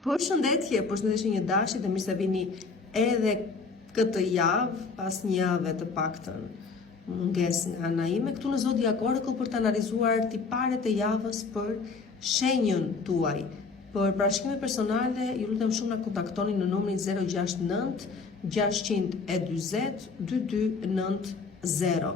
Përshëndetje një dashit dhe mirë se vini edhe këtë javë, pas një jave të paktën mungesë nga ana ime, këtu në Zodiac Oracle për të analizuar tiparet e javës për shenjën tuaj. Për parashikime personale, ju lutem shumë na kontaktoni në numrin 069 620 2290.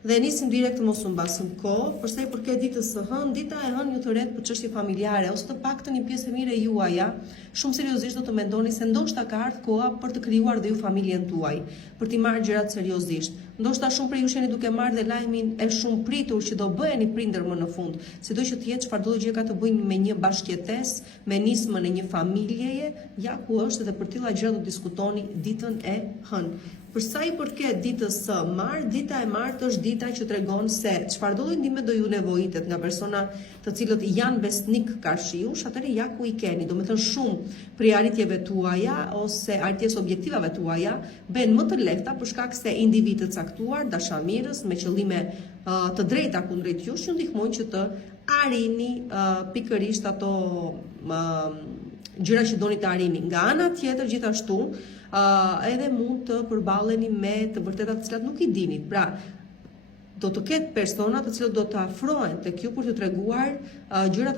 Dhe nisim direkt mos u mbasëm kohë, përsa i përket ditës së hënë, dita e hënë ju të ret për çështje familjare, ose të paktën një pjesë e mirë e juaja, shumë seriozisht do të mendoni se ndoshta ka ardhur koha për të krijuar dhe ju familjen tuaj, për t'i marrë gjërat seriozisht. Ndoshta shumë prej jush jeni duke marrë dhe lajmin e shumë pritur që do bëheni prindër më në fund, sido që të jetë çfarëdo gjë ka të bëjë me një bashkëjetesë, me nismën e një familjeje, ja ku është dhe për tilla gjëra do diskutoni ditën e hënë. Për sa i përket ditës së martë, dita e martë është dita që tregon se çfarëdo lloj ndihme do ju nevojitet nga persona të cilët janë besnik karshiush, atëherë ja ku i keni. Do të thënë shumë prej arritjeve tuaja ose arritjes objektivave tuaja bëhen më të lehta për shkak se individ të caktuar, dashamirës me qëllime të drejta kundrejt jush ju ndihmojnë që të arrini pikërisht ato gjëra që doni të arrini. Nga ana tjetër gjithashtu edhe mund të përballeni me të vërtetat të cilat nuk i dinit. Pra, do të ketë persona të cilët do të afrohen tek ju për t'ju treguar gjëra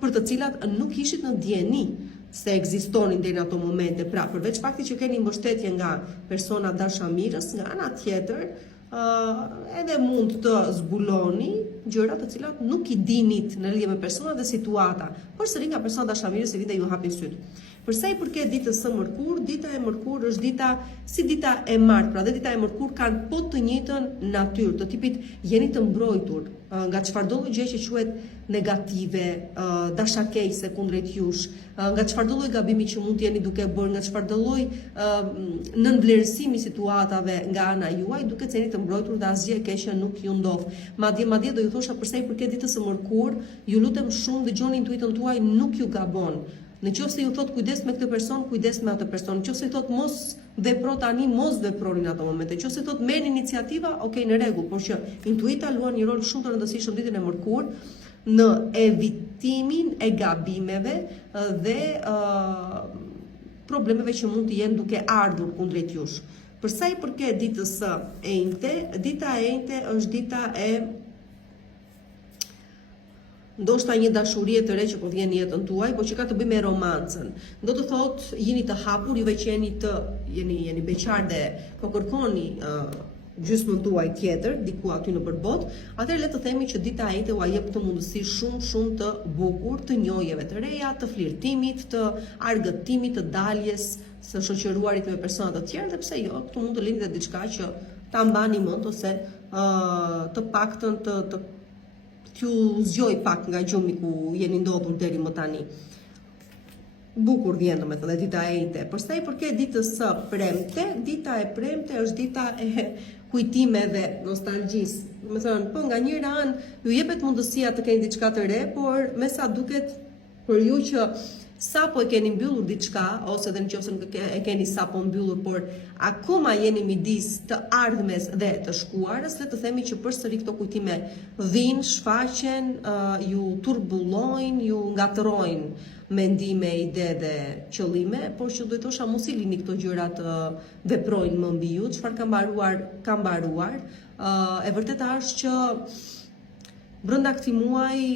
për të cilat nuk ishit në dieni se ekzistonin deri në ato momente. Pra, përveç faktit që keni mbështetje nga persona dashamirës, nga ana tjetër edhe mund të zbuloni gjëra të cilat nuk i dinit në lidhje me persona dhe situata. Përsëri nga persona dashamirës e vjen dhe ju hapin syt. Përsa i përket ditës së mërkur, dita e mërkur është dita si dita e martë, pra dhe dita e mërkur kanë po të njëjtën natyrë, të tipit jeni të mbrojtur nga çfarëdo gjë që quhet negative, dashakejse kundrejt jush, nga çfarëdo lloj gabimi që mund të jeni duke bërë, nga çfarëdo lloj nënvlerësimi situatave nga ana juaj, duke qenë të mbrojtur dhe asgjë e keqe nuk ju ndodh. Madje do ju thosha përsa i përket ditës së mërkur, ju lutem shumë dëgjoni intuitën tuaj, nuk ju gabon. Në qoftë se ju thot kujdes me këtë person, kujdes me atë person. Në qoftë se thot mos vepro tani, mos veproni në ato momente. Në qoftë se thot merrni iniciativa, okay, në rregull, por që intuita luan një rol shumë të rëndësishëm ditën e mërkur në evitimin e gabimeve dhe problemeve që mund të jenë duke ardhur kundrejt jush. Për sa i përket ditës së enjte, dita e enjte është dita e ndoshta një dashuri e të re që po vjen në jetën tuaj, por që ka të bëjë me romancën. Do të thotë jeni të hapur, juve që jeni beqar dhe po kërkoni gjysmën tuaj tjetër, diku aty në përbot, atëherë le të themi që dita e njëjtë u jep të mundësi shumë të bukur të njohjeve të reja, të flirtimit, të argëtimit, të daljes së shoqëruarit me persona të tjerë, dhe pse jo, këtu mund të lindë diçka që ta mbani mend ose të paktën të t'ju zgjoj pak nga gjumi ku jeni ndodhur deri më tani. Bukur vjen domethënë dita e njëjtë. Përsa i përket ditës së premte, dita e premte është dita e kujtimeve, nostalgjisë. Domethënë, po nga njëra anë ju jepet mundësia të keni diçka të re, por me sa duket për ju që sapo e keni mbyllur diçka, ose edhe nëse e keni sapo mbyllur, por akoma jeni midis të ardhmes dhe të shkuarës, le të themi që përsëri këto kujtime vinë, shfaqen, ju turbullojnë, ju ngatërojnë mendime, ide dhe qëllime, por që do të thosha mos i lini këto gjëra të veprojnë më mbi ju, çfarë ka mbaruar. E vërteta është që brenda këtij muaji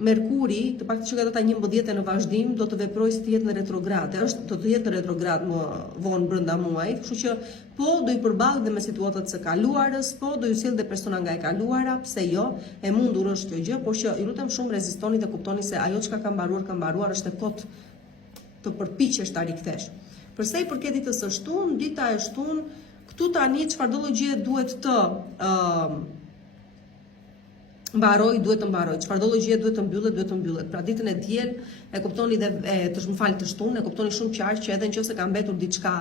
Merkuri, të paktën që nga data 11 në vazhdim, do të veprojë si të jetë në retrograd. Do të jetë në retrograd më vonë brenda muajit, kështu që po do i përballet dhe me situatat së kaluarës, po do ju sjell dhe persona nga e kaluara, pse jo, e mundur është kjo gjë, por që ju lutem shumë rezistoni dhe kuptoni se ajo çka ka mbaruar është e kot të përpiqesh ta rikthesh. Përsa i përket ditës së shtunë, dita e shtunë, këtu tani çfarëdo gjë duhet të duhet të mbaroj. Çfarëdo gjë duhet të mbyllet. Pra ditën e diel e kuptoni dhe të shtunë, e kuptoni shumë qartë që edhe nëse ka mbetur diçka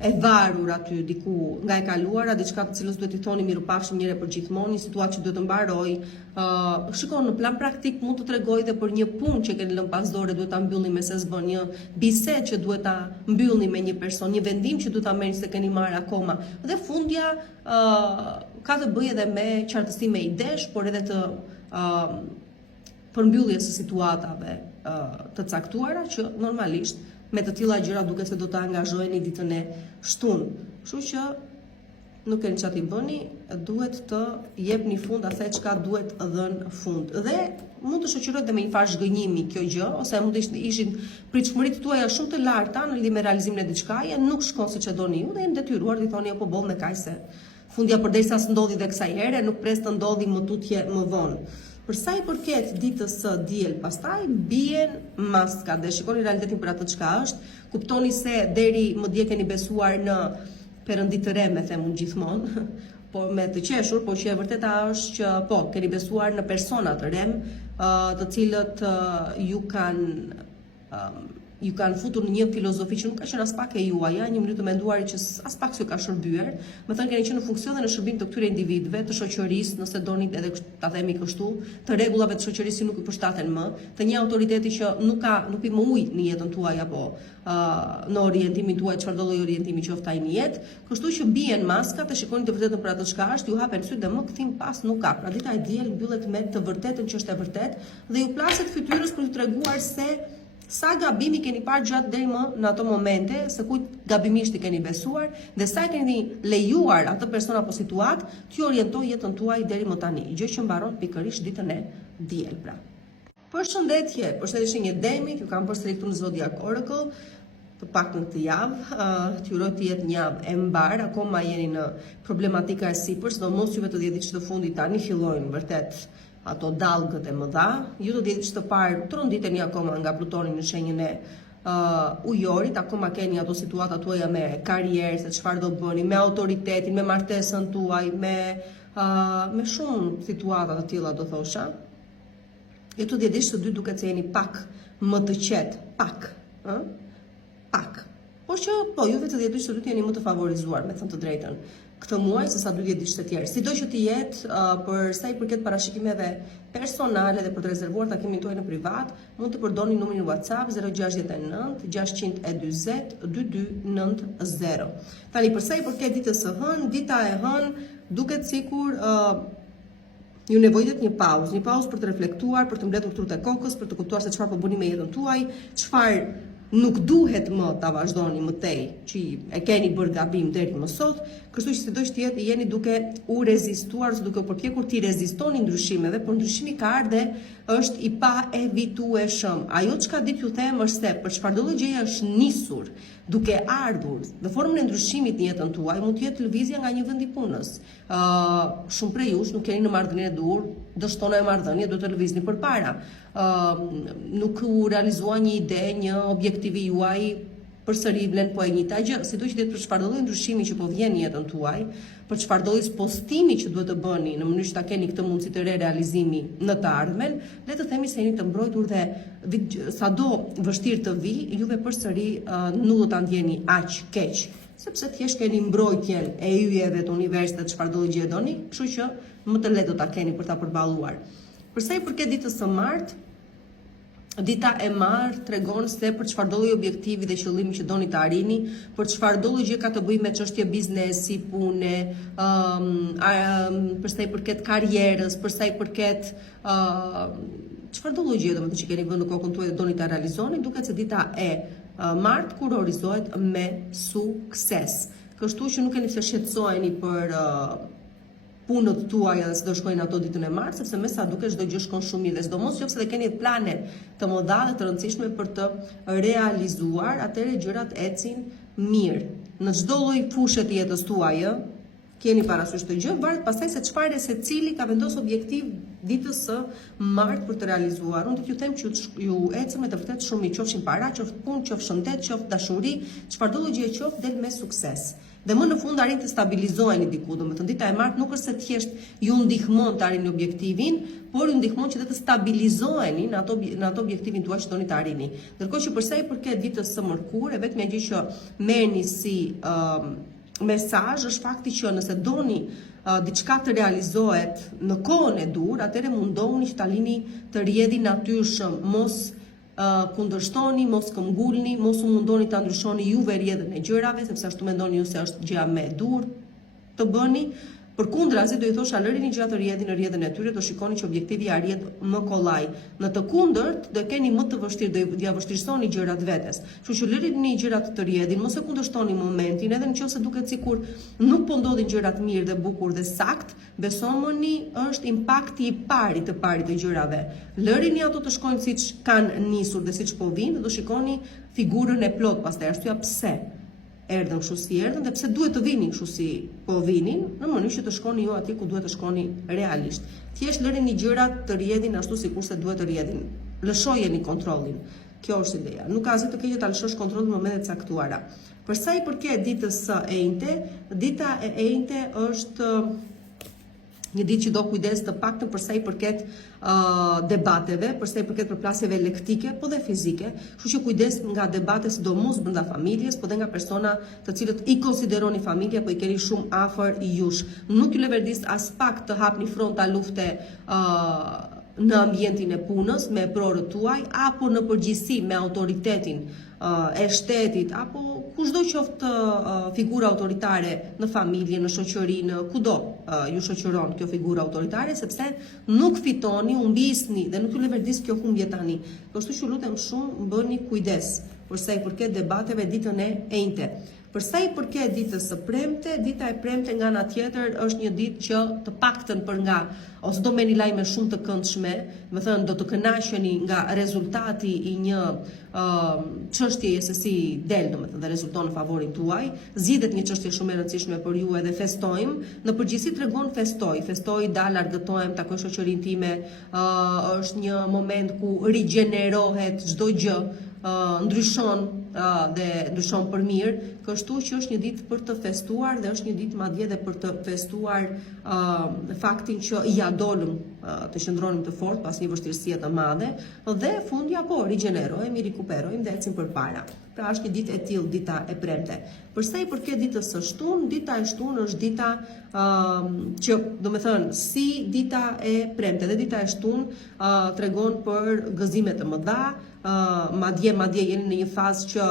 e varur aty diku nga e kaluara, diçka të cilës duhet i thoni mirupafshim njëre për gjithmonë, një situatë që duhet të mbaroj. Shikon në plan praktik mund të tregoj dhe për një punë që keni lënë pas dore, duhet ta mbyllni me SSB, një bisedë që duhet ta mbyllni me një person, një vendim që duhet ta merrni se keni marrë akoma. Dhe fundja ka të bëjë edhe me qartësi me idesh, por edhe të përmbylljes së situatave të caktuara që normalisht me të tilla gjëra duket se do të angazhoheni ditën e shtunë. Kështu që nuk keni çfarë t'i bëni, duhet të jepni fund asaj çka duhet dhënë fund. Dhe mund të shoqërohet dhe me një farë zhgënjimi kjo gjë, ose mund të ishin pritshmëritë tuaja shumë të larta në lidhje me realizimin e diçkaje, nuk shkon siç e doni ju dhe jeni detyruar të thoni apo boll me kaq se fundja përderisa s'ndodhi dhe kësaj here, nuk pres të ndodhi më tutje më vonë. Për sa i përket ditës së diel, pastaj bien maskat dhe shikoni realitetin për atë çka është, kuptoni se deri më dje keni besuar në perëndi të re, me them unë gjithmonë, po me të qeshur, po që e vërteta është që po, keni besuar në persona të rem, të cilët ju kanë futur në një filozofi që nuk ka qenë as pak e juaja, një mënyrë të menduarit që as pak s'ju ka shërbyer. Me thënë keni qenë në funksion dhe në shërbim të këtyre individëve, të shoqërisë, nëse doni edhe ta themi kështu, të rregullave të shoqërisë nuk i përshtaten më, të një autoriteti që nuk i më ujë në jetën tuaj apo në orientimin tuaj, çfarë do lloj orientimi qoftë ai në jetë. Kështu që bien maskat e shikoni të vërtetën për atë çka është, ju hapen syt dhe më kthim pas nuk ka. Pra dita e diel mbyllet me të vërtetën që është e vërtetë dhe ju plaset fytyrës për t'ju treguar se sa gabimi keni parë gjatë deri më në ato momente, se kujt gabimisht i keni besuar dhe sa keni lejuar atë person apo situatë t'ju orientojë jetën tuaj deri më tani, gjë që mbaron pikërisht ditën e diel pra. Përshëndetje, përshëndetje një demit, ju kam përsëri këtu në Zodiac Oracle, të pak në këtë javë, t'ju uroj të jetë një javë e mbar, akoma jeni në problematika e sipër, sidomos juve të 10 ditësh të fundit tani fillojnë vërtet ato dallgët e mëdha. Ju të 10 ditësh të parë tronditeni akoma nga Plutoni në shenjën e ujorit, akoma keni ato situata tuaja me karrierë, se çfarë do bëni, me autoritetin, me martesën tuaj, me shumë situata të tilla do thosha. Ju të 10 ditësh të dytë duket se jeni pak më të qetë, pak. Por që po juve të 10 ditësh të dytë jeni më të favorizuar, me thënë të drejtën, këtë muaj se sa 10 ditësh të tjerë. Sido që të jetë, për sa i përket parashikimeve personale dhe për të rezervuar takimin tuaj në privat, mund të përdorni numrin WhatsApp 069 620 2290. Tani për sa i përket ditës së hënë, dita e hënë duket sikur ju nevojitet një pauzë për të reflektuar, për të mbledhur trut e kokës, për të kuptuar se çfarë po bëni me jetën tuaj, çfarë nuk duhet më ta vazhdoni më tej që e keni bërë gabim deri më sot, kështu që sido që të jetë jeni duke u rezistuar ose duke u përpjekur të rezistoni ndryshimeve, por ndryshimi ka ardhe është i pa evitueshëm. Ajo çka ditë ju them është se për çfarëdo lloj gjëje është nisur, duke ardhur në formën e ndryshimit në jetën tuaj, mund të jetë lëvizja nga një vend i punës. Shumë prej jush nuk keni në marrëdhënie e duhur, dështona e marrëdhënie duhet të lëvizni përpara. Nuk u realizua një ide, një objektivi juaj përsëri vlen po e njëjta gjë, sidoqë ditë për çfarëdo lloj ndryshimi që po vjen në jetën tuaj, për çfarëdo lloj postimi që duhet të bëni në mënyrë që ta keni këtë mundësi të realizimi në të ardhmen, le të themi se jeni të mbrojtur dhe sado vështirë të vi, juve përsëri nuk do ta ndjeni aq keq, sepse thjesht keni mbrojtjen e yjeve të universit të çfarëdo gjë doni, kështu që më të lehtë do ta keni për ta përballuar. Për sa i përket ditës së martë, dita e martë tregon se për çfarëdo lloj objektivi dhe qëllimi që doni të arrini, për çfarëdo lloj gjë ka të bëjë me çështje biznesi, pune, për sa i përket karrierës, për sa i përket çfarëdo lloj gjë domethënë që keni vënë në kokën tuaj dhe doni ta realizoni, duket se dita e martë kurorizohet me sukses. Kështu që nuk keni pse shqetësoheni për punët tuaja dhe se do shkojnë ato ditën e martë, sepse me sa duket çdo gjë shkon shumë mirë dhe sidomos nëse keni plane të mëdha dhe të rëndësishme për të realizuar, atëherë gjërat ecin mirë. Në çdo lloj fushë të jetës tuaj, keni parasysh të gjë, varet pastaj se çfarë secili ka vendosur objektiv ditës së martë për të realizuar. Unë do t'ju them që ju ecën me të vërtetë shumë mirë, qofshin para, qoftë punë, qoftë shëndet, qoftë dashuri, çfarëdo lloj gjëje qoftë del me sukses. Dhe më në fund arrin të stabilizoheni diku, domethënë dita e martë nuk është se thjesht ju ndihmon të arrini objektivin, por ju ndihmon që të stabilizoheni në ato objektivin tuaj që doni të arrini. Ndërkohë që përsa i përket ditës së mërkurë, vetëm gjë që merrni si mesazh është fakti që nëse doni diçka të realizohet në kohën e dur, atëherë mundohuni që ta lini të rrjedhin natyrshëm, mos kundërshtoni, mos këmbgulni, mos u mundoni ta ndryshoni juve rrjedhën e gjërave, sepse ashtu mendoni ju se është gjëja më e dur të bëni, Përkundrazi do i thosha lërini gjërat të rrjedhin në rrjedhën e tyre, do shikoni që objektivi ja rrjedh më kollaj. Në të kundërt do keni më të vështirë, do ja vështirësoni gjërat vetes. Kështu që lërini gjërat të rrjedhin, mos e kundërshtoni momentin, edhe nëse duket sikur nuk po ndodhin gjërat mirë dhe bukur dhe sakt, besomoni është impakti i parit të gjërave. Lërini ato të shkojnë siç kanë nisur dhe siç po vinë, do shikoni figurën e plot pastaj arsyeja pse erdhën kështu si erdhën dhe pse duhet të vinin kështu si po vinin, në mënyrë që të shkoni ju atje ku duhet të shkoni realisht. Thjesht lërini gjërat të rrjedhin ashtu sikurse duhet të rrjedhin. Lëshojeni kontrollin. Kjo është ideja. Nuk ka asgjë të keq ta lëshosh kontrollin në momente të caktuara. Për sa i përket ditës së enjte, dita e enjte është një ditë që do kujdes të paktën për sa i përket debateve, për sa i përket përplasjeve lektike, po dhe fizike, kështu që kujdes nga debate sidomos brenda familjes, po dhe nga persona të cilët i konsideroni familje, po i keni shumë afër jush. Nuk ju leverdis as pak të hapni fronta lufte në ambientin e punës me prorët tuaj, apo në përgjithësi me autoritetin e shtetit, apo kushdo qoftë figura autoritare në familje, në shoqëri, në kudo ju shoqëron kjo figura autoritare, sepse nuk fitoni, humbisni dhe nuk ju leverdis kjo humbje tani. Kështu që lutem shumë, bëni kujdes për sa i përket debateve ditën e enjte. Për sa i përket ditës së premte, dita e premte nga ana tjetër është një ditë që të paktën për nga ose do merrni lajme shumë të këndshme, më thënë do të kënaqeni nga rezultati i një çështjeje se si del, domethënë dhe rezulton në favorin tuaj, zgjidhet një çështje shumë e rëndësishme për ju edhe festojmë. Në përgjithësi tregon festoj, dal argëtohem, takoj shoqërinë time, është një moment ku rigjenerohet çdo gjë, ndryshon dhe ndryshon për mirë, kështu që është një ditë për të festuar dhe është një ditë madje edhe për të festuar faktin që ja dolëm të qëndronim të fortë pas një vështirësie të madhe dhe fundja po rigjenerohemi, rikuperojmë dhe ecim përpara. Pra është një ditë e tillë dita e premte. Për sa i përket ditës së shtunë, dita e shtunë është dita që domethënë si dita e premte dhe dita e shtunë tregon për gëzime të mëdha, madje jeni në një fazë që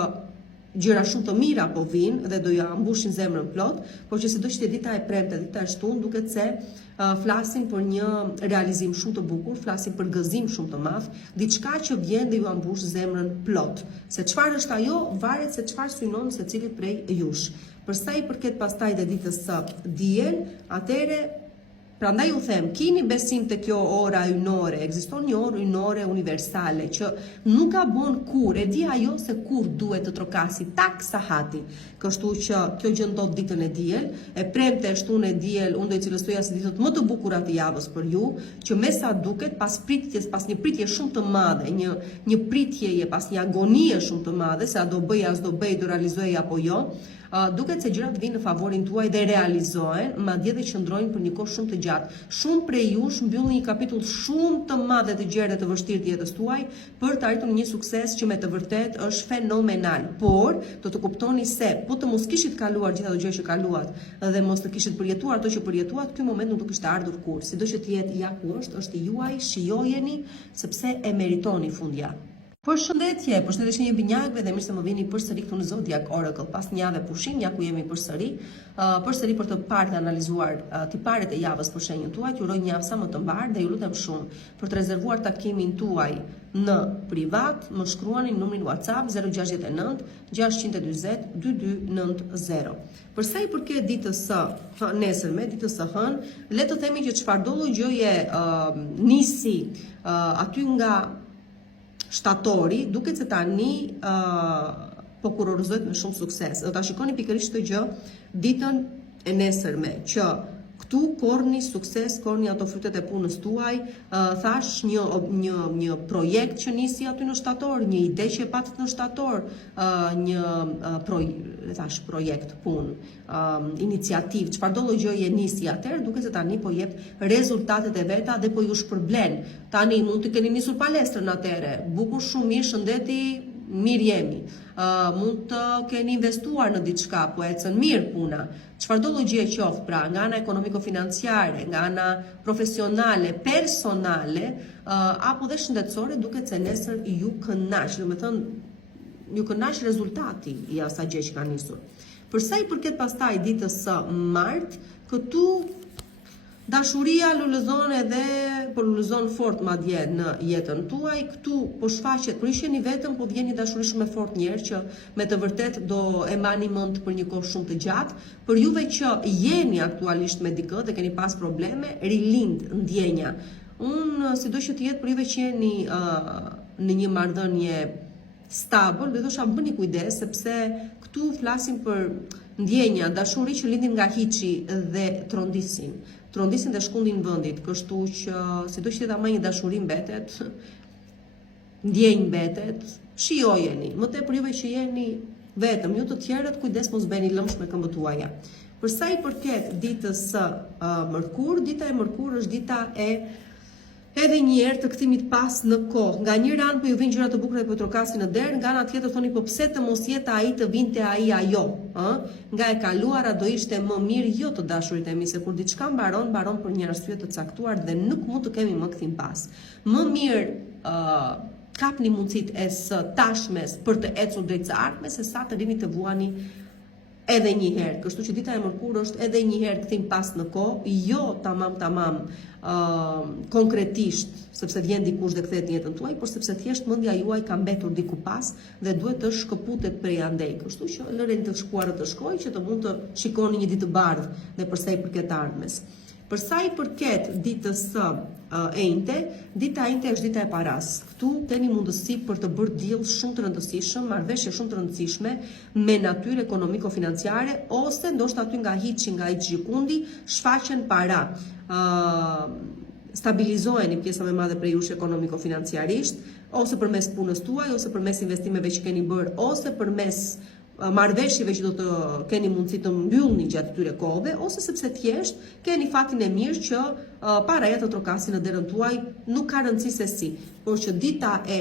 gjëra shumë të mira po vinë dhe do ja mbushin zemrën plot, por që sido që dita e premte, dita e shtunë, duket se flasin për një realizim shumë të bukur, flasin për gëzim shumë të madh, diçka që vjen dhe ju ambush zemrën plot. Se çfarë është ajo, varet se çfarë synon secilit prej jush. Për sa i përket pastaj dhe ditës së diel, atëre prandaj u them, keni besim te kjo ora ynore, ekziston një orë ynore universale që nuk gabon kur, e di ajo se kur duhet të trokasi tak sahati. Kështu që kjo gjë ndodh ditën e diel, e premte, e shtunë, e diel, unë do i cilësoja si ditët më të bukura të javës për ju, që me sa duket pas pritjes, pas një pritje shumë të madhe, një pritjeje, pas një agonie shumë të madhe, se a do bëj, as do bëj, do realizoj apo jo, duket se gjërat vinë në favorin tuaj dhe realizohen, madje dhe qëndrojnë për një kohë shumë të gjatë. Shumë prej jush mbyllin një kapitull shumë të madh të gjerë dhe të vështirë të jetës tuaj për të arritur një sukses që me të vërtet është fenomenal. Por do të kuptoni se po të mos kishit kaluar gjitha ato gjëra që kaluat dhe mos të kishit përjetuar ato që përjetuat, ky moment nuk do kishte ardhur kurrë. Sido që të jetë ja ku është i juaj, shijojeni sepse e meritoni fundja. Përshëndetje që një binjakve dhe mirë se më vini përsëri këtu në Zodiac Oracle pas një javë pushim, ja ku jemi përsëri për të parë dhe analizuar tiparet e javës për shenjën tuaj. Ju uroj një javë sa më të mbarë dhe ju lutem shumë për të rezervuar takimin tuaj në privat, më shkruani në numrin WhatsApp 069 620 2290. Për sa i përket ditës së nesërme, ditës së hënë, le të themi që çfarëdo gjëje nisi aty nga shtatori, duket se tani po kurorëzohet me shumë sukses. Do ta shikoni pikërisht këtë gjë ditën e nesërme, që këtu korni sukses, korni ato frytet e punës tuaj, thash një projekt që nisi aty në shtator, një ide që e patët në shtator, projekt, punë, iniciativë, çfarëdo lloj gjëje nisi atëherë, duket se tani po jep rezultatet e veta dhe po ju shpërblen. Tani mund të keni nisur palestrën atëherë, bukur shumë mirë, shëndeti mirë jemi. Mund të keni investuar në diçka, po ecën mirë puna. Çfarëdo lloj gjëje qoftë, pra, nga ana ekonomiko-financiare, nga ana profesionale, personale, apo dhe shëndetësore, duket se nesër ju kënaq, domethënë ju kënaq rezultati i asaj gjë që ka nisur. Për sa i përket pastaj ditës së martë, këtu Dashuria lullëzon edhe, po lullëzon fort madje në jetën tuaj, këtu po shfaqet, por isheni vetëm, po vjen një dashuri shumë e fort njerë që me të vërtet do e mbani mend për një kohë shumë të gjatë. Për juve që jeni aktualisht me dikë dhe keni pas probleme, rilind ndjenja. Unë, sido që të jetë për juve që jeni në një marrëdhënie stabil, dhe thosha bëni kujdes, sepse këtu flasim për ndjenja, dashuri që lindin nga hiçi dhe trondisin dhe shkundin vendit, kështu që sido që ta më një dashuri mbetet, ndjenjë mbetet, shijojeni, më tepër juve që jeni vetëm, ju të tjerët kujdes mos bëni lëmsh me këmbët tuaja. Për sa i përket ditës së mërkur, dita e mërkur është dita e edhe njerë të kthimit pas në kohë. Nga një ranë po ju vin gjëra të bukura po trokasin në derë, nga ana tjetër thoni po pse të mos jetë ai të vinte ai ajo, Nga e kaluara do ishte më mirë, jo të dashurit e mi, se kur diçka mbaron për një arsye të caktuar dhe nuk mund të kemi më kthim pas. Më mirë kapni mundësit e së tashmes për të ecur drejt së ardhmes se sa të rini të vuani edhe një herë. Kështu që dita e mërkur është edhe një herë kthim pas në kohë, jo tamam konkretisht, sepse vjen dikush dhe kthehet në jetën tuaj, por sepse thjesht mendja juaj ka mbetur diku pas dhe duhet të shkëputet prej andej. Kështu që lëreni të shkuarët të shkojë që të mund të shikoni një ditë të bardhë dhe për sa i përket ardhmes. Për sa i përket ditës së enjte, dita e enjte është dita e paras. Këtu keni mundësi për të bërë deal shumë të rëndësishëm, marrëveshje shumë të rëndësishme me natyrë ekonomiko-financiare, ose ndoshta aty nga hiçi, nga hiç gjikundi, shfaqen para. Stabilizoheni pjesa më e madhe prej jush ekonomiko-financiarisht, ose përmes punës tuaj, ose përmes investimeve që keni bërë, ose përmes marrëveshjeve që do të keni mundësi të mbyllni gjatë këtyre kohëve, ose sepse thjesht keni fatin e mirë që paraja të trokasin në derën tuaj, nuk ka rëndësi se si, por që dita e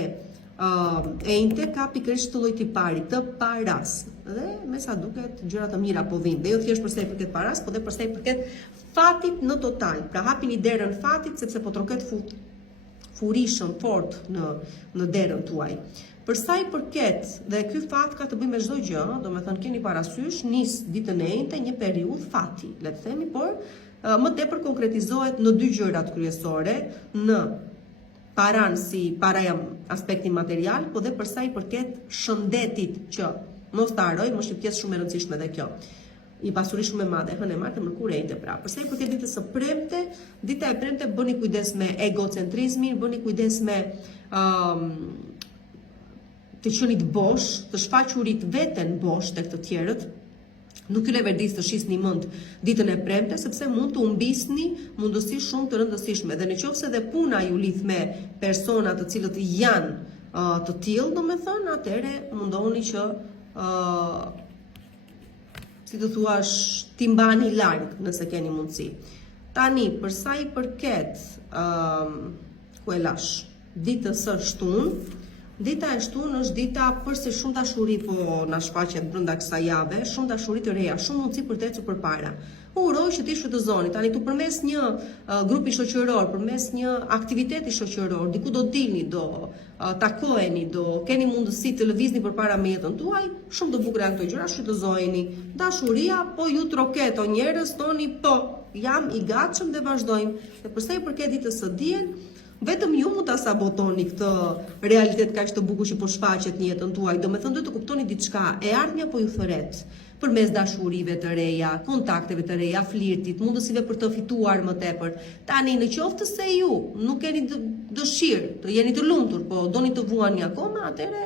enjte ka pikërisht të lloj tipari të paras. Dhe me sa duket gjëra të mira po vinë. Dhe jo thjesht për sa i përket paras, por edhe për sa i përket fatit në total. Pra hapini derën fatit sepse po troket furishëm fort në derën tuaj. Për sa i përket, dhe ky fat ka të bëjë me çdo gjë, domethënë keni parasysh nis ditën e enjte një periudhë fati, le të themi, por më tepër konkretizohet në dy gjërat kryesore, në paran si paraja aspektin material, po dhe për sa i përket shëndetit që mos ta harrojmë, është një pjesë shumë e rëndësishme edhe kjo. I pasuri shumë e madhe, hënë e martë mërkur e enjte pra. Për sa i përket ditës së premte, dita e premte bëni kujdes me egocentrizmin, bëni kujdes me të qenit bosh, të shfaqurit veten bosh tek të tjerët, nuk ju leverdis të shisni mend ditën e premte, sepse mund të humbisni mundësi shumë të rëndësishme. Dhe nëse dhe puna ju lidh me persona të cilët janë të tillë, domethënë, atëherë mundohuni që si të thuash, t'i mbani larg nëse keni mundësi. Tani, për sa i përket ku e lash, ditës së shtunë, dita e shtunë është dita përse shumë dashuri po na shfaqet brenda kësaj jave, shumë dashuri të reja, shumë mundësi për të ecur përpara. Uroj që ti shfrytëzoni tani tu përmes një grupi shoqëror, përmes një aktiviteti shoqëror, diku do dilni, do takoheni, do keni mundësi të lëvizni përpara me jetën tuaj, shumë të bukura këto gjëra, shfrytëzojeni. Dashuria po ju troket o njerëz, thoni po, jam i gatshëm dhe vazhdojmë. Dhe përsa i përket ditës së diel, vetëm ju mund ta sabotoni këtë realitet kaq të bukur që po shfaqet në jetën tuaj. Domethënë duhet të kuptoni diçka, e ardhmja po ju thret përmes dashurive të reja, kontakteve të reja, flirtit, mundësive për të fituar më tepër. Tani në qoftë se ju nuk keni dëshirë të jeni të lumtur, po doni të vuani akoma, atëherë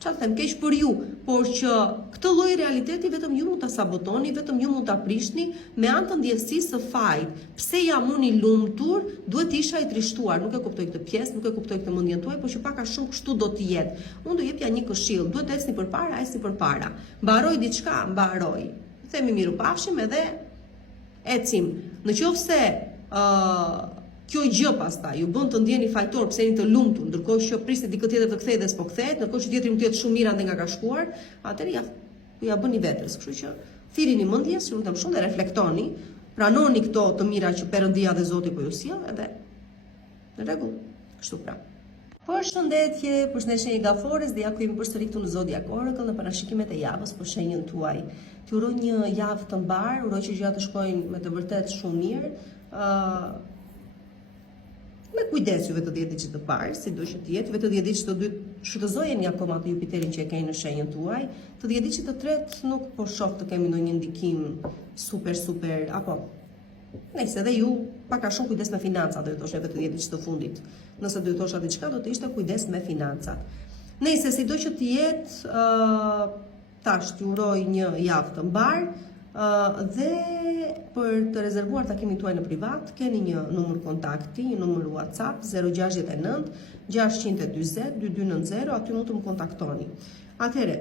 çfarë them, keq për ju, por që këtë lloj realiteti vetëm ju mund ta sabotoni, vetëm ju mund ta prishni me anë të ndjesisë së fajit. Pse jam unë i lumtur, duhet isha i trishtuar. Nuk e kuptoj këtë pjesë, nuk e kuptoj këtë mendjen tuaj, por që pak a shumë kështu do të jetë. Unë do jepja një këshill, duhet të ecni përpara. Mbaroj diçka, mbaroj. Themi mirupafshim edhe ecim. Nëse kjo gjë pastaj ju bën të ndjeni fajtor pse jeni të lumtur, ndërkohë që prisni dikë tjetër të kthehej dhe s'po kthehet, ndërkohë që tjetri mund të jetë shumë mirë ande nga ka shkuar, atëherë ja bëni vetes. Kështu që thirrini mendjes, ju lutem shumë dhe reflektoni, pranoni këto të mira që Perëndia dhe Zoti po ju sjell edhe në rregull. Kështu pra. Përshëndetje, përshëndetje Gafores, dhe ja ku jemi përsëri këtu në Zodiac Oracle në parashikimet e javës për shenjën tuaj. T'ju uroj një javë të mbar, uroj që gjërat të shkojnë me të vërtet shumë mirë. me kujdes juve të 10 ditë të parë, si do që të jetë, juve të 10 ditë të dytë shfrytëzojeni akoma të Jupiterin që e keni në shenjën tuaj, të 10 ditë të tretë nuk po shoh të kemi ndonjë ndikim super, apo nëse dhe ju pak a shumë kujdes me financat, do të thosh edhe të 10 ditë të fundit. Nëse do të thosha diçka, do të ishte kujdes me financat. Nëse sido që të jetë, tash t'ju uroj një javë të mbarë, dhe për të rezervuar takimin tuaj në privat, keni një numër kontakti, një numër WhatsApp 069 640 2290, aty mund të më kontaktoni. Atëherë,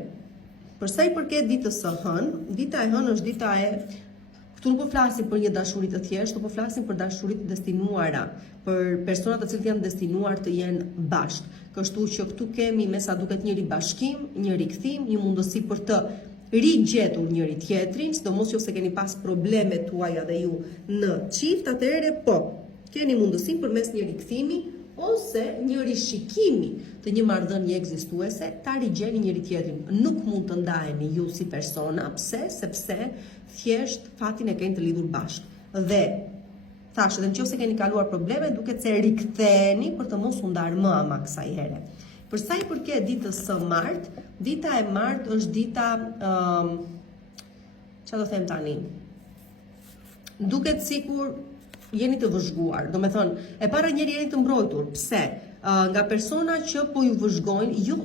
për sa i përket ditës së hënë, dita e hënë është dita e këtu nuk po flasim për një dashuri të thjeshtë, po flasim për dashuri të destinuara, për persona të cilët janë destinuar të jenë bashkë. Kështu që këtu kemi me sa duket njëri bashkim, një rikthim, një mundësi për të rigjetur njëri tjetrin, sidomos nëse keni pas probleme tuaja dhe ju në çift, atëherë po, keni mundësinë përmes një rikthimi ose një rishikimi të një marrëdhënie ekzistuese ta rigjeni njëri tjetrin. Nuk mund të ndaheni ju si persona, pse? Sepse thjesht fatin e keni të lidhur bashkë. Dhe thashë, edhe nëse keni kaluar probleme, duket se riktheheni për të mos u ndarë më ama kësaj here. Për sa i përket ditës së martë, dita e martë është dita, çfarë do them tani? Duket sikur jeni të vëzhguar, do me thonë, e para njëri jeni të mbrojtur. Pse? Nga persona që po ju vëzhgojnë, jo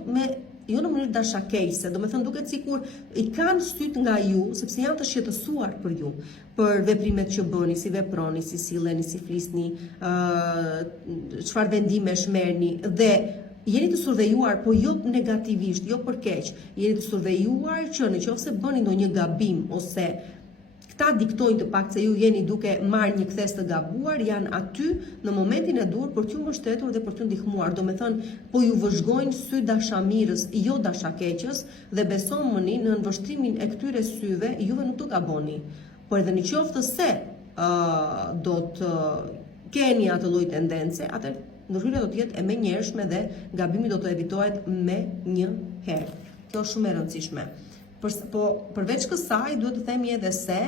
në mënyrë dashakejse, do me thënë duket sikur i kanë syt nga ju, sepse janë të shqetësuar për ju, për veprimet që bëni, si veproni, si silleni, si flisni, çfarë vendime merrni, dhe jeni të survejuar, po jo negativisht, jo për keq. Jeni të survejuar që nëse bëni ndonjë gabim ose këta diktojnë të pak se ju jeni duke marrë një kthes të gabuar, janë aty në momentin e dur për t'ju mbështetur dhe për t'ju ndihmuar. Do me thënë, po ju vëzhgojnë sy dashamirës, jo dashakeqës, dhe besomuni në nënvështrimin e këtyre syve, juve nuk të gaboni. Por edhe në qoftë se do të keni atë lloj tendence, atë ndërhyrja do të jetë e menjëhershme dhe gabimi do të evitohet me një herë. Kjo është shumë e rëndësishme. Po përveç kësaj duhet të themi edhe se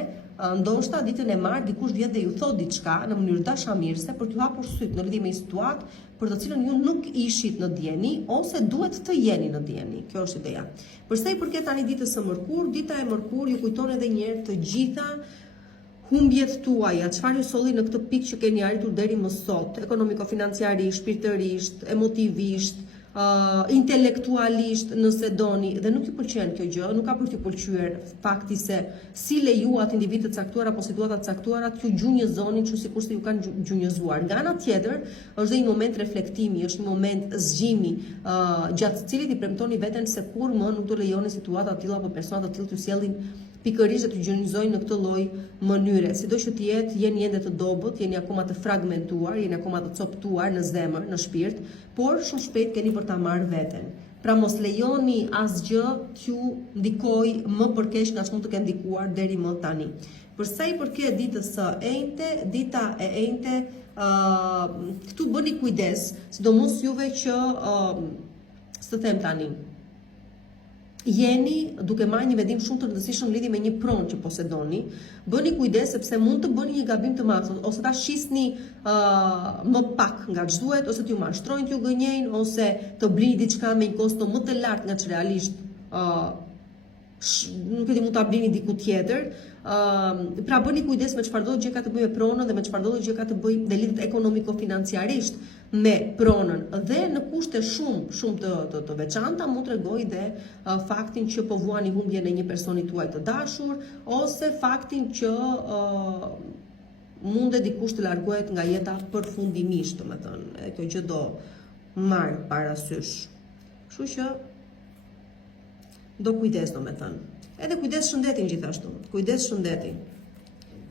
ndoshta ditën e martë dikush vjen dhe ju thot diçka në mënyrë dashamirëse për t'ju hapur syt në lidhje me një situatë për të cilën ju nuk ishit në dieni ose duhet të jeni në dieni. Kjo është ideja. Përsa i përket tani ditës së mërkurë, dita e mërkurë ju kujton edhe një herë të gjitha humbjet tuaja, çfarë ju solli në këtë pikë që keni arritur deri më sot, ekonomiko-financiarisht, shpirtërisht, emotivisht, intelektualisht nëse doni, dhe nuk ju pëlqen kjo gjë, nuk ka për t'ju pëlqyer fakti se si lejuat individët të caktuar apo situata të caktuara t'ju gjunjëzonin kështu sikur se ju kanë gjunjëzuar. Nga ana tjetër, është dhe një moment reflektimi, është një moment zgjimi, gjatë cilit i premtoni veten se kur më nuk do lejoni situata të tilla apo persona të tillë t'ju sjellin pikërisht dhe të gjunjëzojnë në këtë lloj mënyre. Sido që të jetë, jeni ende të dobët, jeni akoma të fragmentuar, jeni akoma të coptuar në zemër, në shpirt, por shumë shpejt keni për ta marrë veten. Pra mos lejoni asgjë t'ju ndikoj më për keq nga ç'mund të kenë ndikuar deri më tani. Për sa i përket ditës së enjte, dita e enjte, këtu bëni kujdes, sidomos juve që s'të them tani, jeni duke marrë një vendim shumë të rëndësishëm lidhje me një pronë që posedoni, bëni kujdes sepse mund të bëni një gabim të madh, ose ta shisni më pak nga ç'duhet, ose t'ju mashtrojnë, t'ju gënjejnë, ose të blini diçka me një kosto më të lartë nga ç'realisht nuk e di mund ta blini diku tjetër. Pra bëni kujdes me çfarëdo gjë ka të bëjë me pronën dhe me çfarëdo gjë ka të bëjë dhe lidhet ekonomiko-financiarisht me pronën, dhe në kushte shumë të veçanta mund t'rregoj dhe faktin që po vuani humbjen e një personi tuaj të dashur, ose faktin që mundet dikush të largohet nga jeta përfundimisht, domethënë, kjo gjë do marr parasysh. Kështu që do kujdes, domethënë. Edhe kujdes shëndetin gjithashtu. Kujdes shëndetin.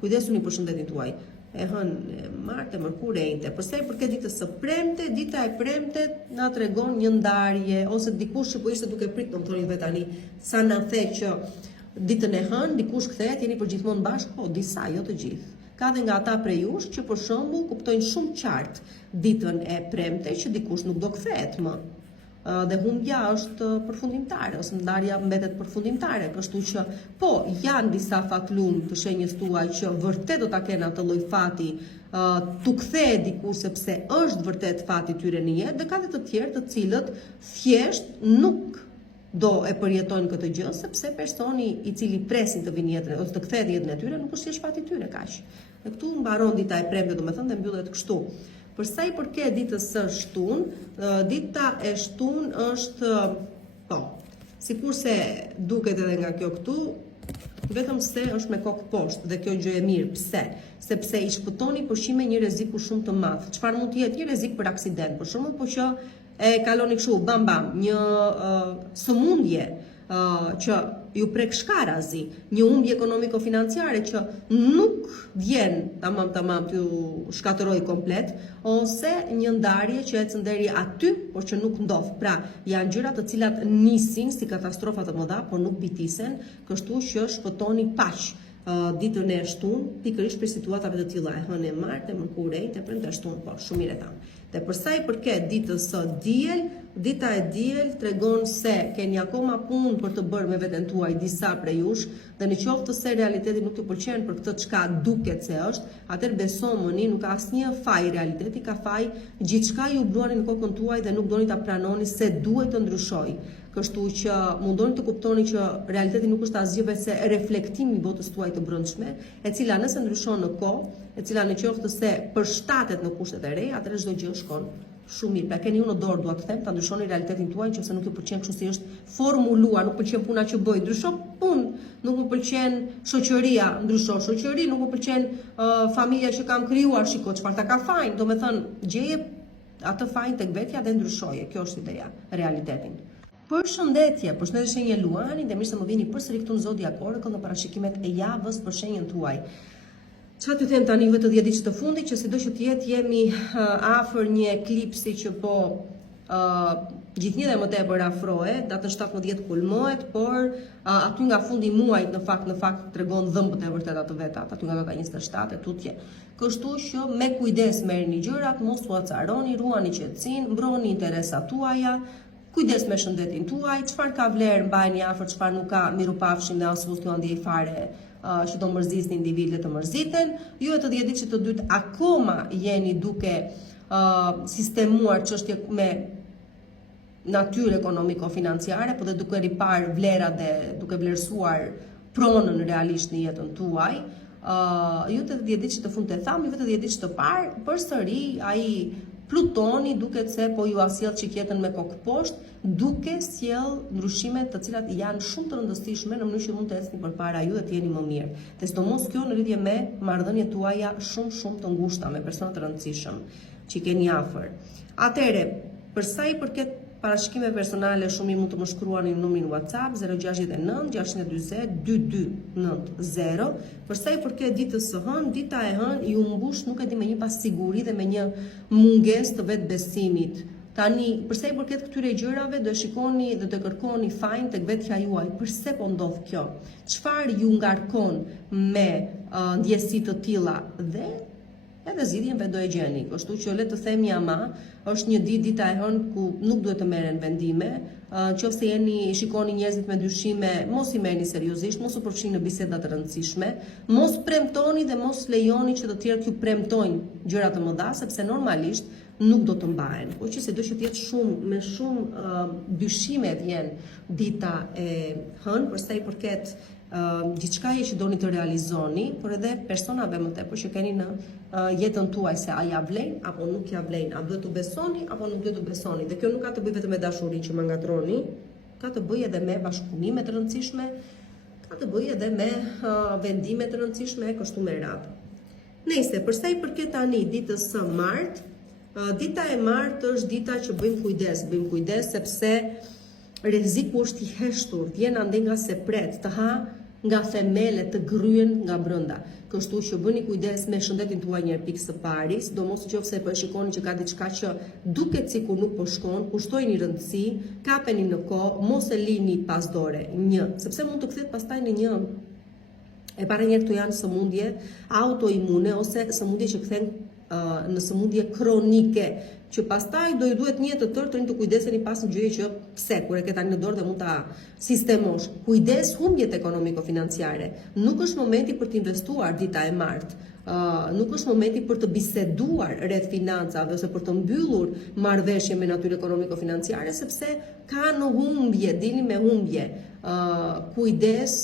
Kujdesuni për shëndetin tuaj. E hënë martë, mërkurë, enjte. Përsa i përket ditës së premte, dita e premte na tregon një ndarje, ose dikush që po ishte duke prit, do më thoni dhe tani, sa na the që ditën e hënë, dikush kthehet, jeni përgjithmonë bashkë, po disa, jo të gjithë. Ka dhe nga ata prej jush që për shembull kuptojnë shumë qartë ditën e premte që dikush nuk do kthehet më. dhe humbja është përfundimtare ose ndarja mbetet përfundimtare, kështu që po janë disa fatlum të shenjës tuaj që vërtet do ta kenë atë lloj fati tu kthehej diku sepse është vërtet fati tyre në jetë, dhe ka dhe të tjerë të cilët thjesht nuk do e përjetojnë këtë gjë sepse personi i cili presin të vinë jetën ose të kthehet në jetën e tyre nuk është thjesht fati i tyre kaq. Dhe këtu mbaron dita e premte, domethënë, dhe mbyllet kështu. Për sa i përket ditës së shtunë, dita e shtunë është, po, sikurse duket edhe nga kjo këtu, vetëm se është me kokë poshtë dhe kjo gjë e mirë. Pse? Sepse i shpëtoni pushime një rreziku shumë të madh. Çfarë mund të jetë? Një rrezik për aksident, për shembull, po që e kaloni kështu bam bam, një sëmundje që ju prek shkarazi, një humbje ekonomiko-financiare që nuk vjen tamam t'ju shkatërroj komplet, ose një ndarje që ecën deri aty, por që nuk ndodh. Pra, janë gjëra të cilat nisin si katastrofa të mëdha, por nuk bitisen, kështu që shpëtoni paq ditën e shtunë, pikërisht për situatave të tilla, e hënë e martë, e mërkurejt, e premte shtunë, po, shumë mirë e tanë. Dhe për sa i përket ditës së diel, dita e diel tregon se keni akoma punë për të bërë me veten tuaj disa prej jush, dhe në qoftë se realiteti nuk t'ju pëlqen për këtë çka duket se është, atëherë besomuni, nuk ka asnjë faj realiteti, ka faj gjithçka ju bruani në kokën tuaj dhe nuk doni ta pranoni se duhet të ndryshojë. Kështu që mundoni të kuptoni që realiteti nuk është asgjë veçse reflektimi i botës tuaj të brendshme, e cila nëse ndryshon në kohë, e cila në qoftë se përshtatet në kushtet e reja, atëherë çdo gjë shkon shumë mirë. Pra keni ju në dorë, dua të them, ta ndryshoni realitetin tuaj nëse nuk ju pëlqen kështu si është formuluar, nuk pëlqen puna që bëj, ndrysho punë, nuk më pëlqen shoqëria, ndrysho shoqëri, nuk më pëlqen familja që kam krijuar, shiko çfarë ta ka fajin, domethënë gjeje atë fajin tek vetja dhe ndryshoje. Kjo është ideja, realitetin. Përshëndetje, përshëndetje shenjë Luani, dhe mirë se më vini përsëri këtu në Zodiac Oracle në parashikimet e javës për shenjën tuaj. Çfarë t'ju them tani vetë 10 ditët të fundit, që sido që të jetë jemi afër një eklipsi që po gjithnjë dhe më tepër afrohet, datën 17 kulmohet, por aty nga fundi i muajit në fakt tregon dhëmbët e vërteta të vetat, aty nga data 27 e tutje. Kështu që me kujdes merrni gjërat, mos u acaroni, ruani qetësinë, mbroni interesat tuaja. Kujdes me shëndetin tuaj, çfarë ka vlerë mbajeni afër, çfarë nuk ka, mirupafshim dhe as mos t'ju ndjej fare që do mërzisni individët të mërziten. Ju e të 10 ditë që të dytë akoma jeni duke sistemuar çështje me natyrë ekonomiko-financiare, por dhe duke ripar vlerat dhe duke vlerësuar pronën realisht në jetën tuaj. Ju të 10 ditë që të fundit e tham, ju të 10 ditë që të parë, përsëri ai Plutoni duket se po ju asjell çikjetën me kokë poshtë, duke sjell ndryshime të cilat janë shumë të rëndësishme në mënyrë që mund të ecni përpara ju dhe të jeni më mirë. Dhe sidomos kjo në lidhje me marrëdhëniet tuaja shumë të ngushta me persona të rëndësishëm që keni afër. Atëherë, për sa i përket parashikime personale, shumë i mund të më shkruani në numrin WhatsApp 069 640 2290. Për sa i përket ditës së hënë, dita e hënë ju mbush nuk e di me një pasiguri dhe me një mungesë të vetbesimit. Tani, për sa i përket këtyre gjërave, do e shikoni dhe do kërkoni fajin tek vetja juaj. Përse po ndodh kjo? Çfarë ju ngarkon me ndjesi të tilla dhe edhe zgjidhjen vetë do e gjeni. Kështu që le të themi ama, është një dita e hënë ku nuk duhet të merren vendime. Nëse shikoni njerëzit me dyshime, mos i merrni seriozisht, mos u përfshini në biseda të rëndësishme, mos premtoni dhe mos lejoni që të tjerët ju premtojnë gjëra të mëdha, sepse normalisht nuk do të mbahen. Po që sido që të jetë me shumë dyshime vjen dita e hënë, për sa i përket gjithçka që doni të realizoni, por edhe personave më tepër që keni në jetën tuaj, se a ja vlen apo nuk ja vlen, a duhet të besoni apo nuk duhet të besoni. Dhe kjo nuk ka të bëjë vetëm me dashurinë që më ngatroni, ka të bëjë edhe me bashkëpunime të rëndësishme, ka të bëjë edhe me vendime të rëndësishme e kështu me radhë. Nëse për sa i përket tani ditës së martë, dita e martë është dita që bëjmë kujdes sepse rreziku është i heshtur, vjen ande nga sepret, të ha nga themele, të gryen nga brenda. Kështu që bëni kujdes me shëndetin tuaj një herë pikë së pari, sidomos nëse po e shikoni që ka diçka që duket sikur nuk po shkon, kushtojini rëndësi, kapeni në kohë, mos e lini pas dore. Sepse mund të kthehet pastaj në një e para njerë këtu janë sëmundje autoimune ose sëmundje që kthen në sëmundje kronike, që pastaj do ju duhet një të tërë të rinj të kujdeseni pas në gjëje që pse kur e ke tani në dorë dhe mund ta sistemosh. Kujdes humbjet ekonomiko-financiare. Nuk është momenti për të investuar dita e martë. Nuk është momenti për të biseduar rreth financave ose për të mbyllur marrëveshje me natyrë ekonomiko-financiare, sepse ka në humbje, dilni me humbje. Kujdes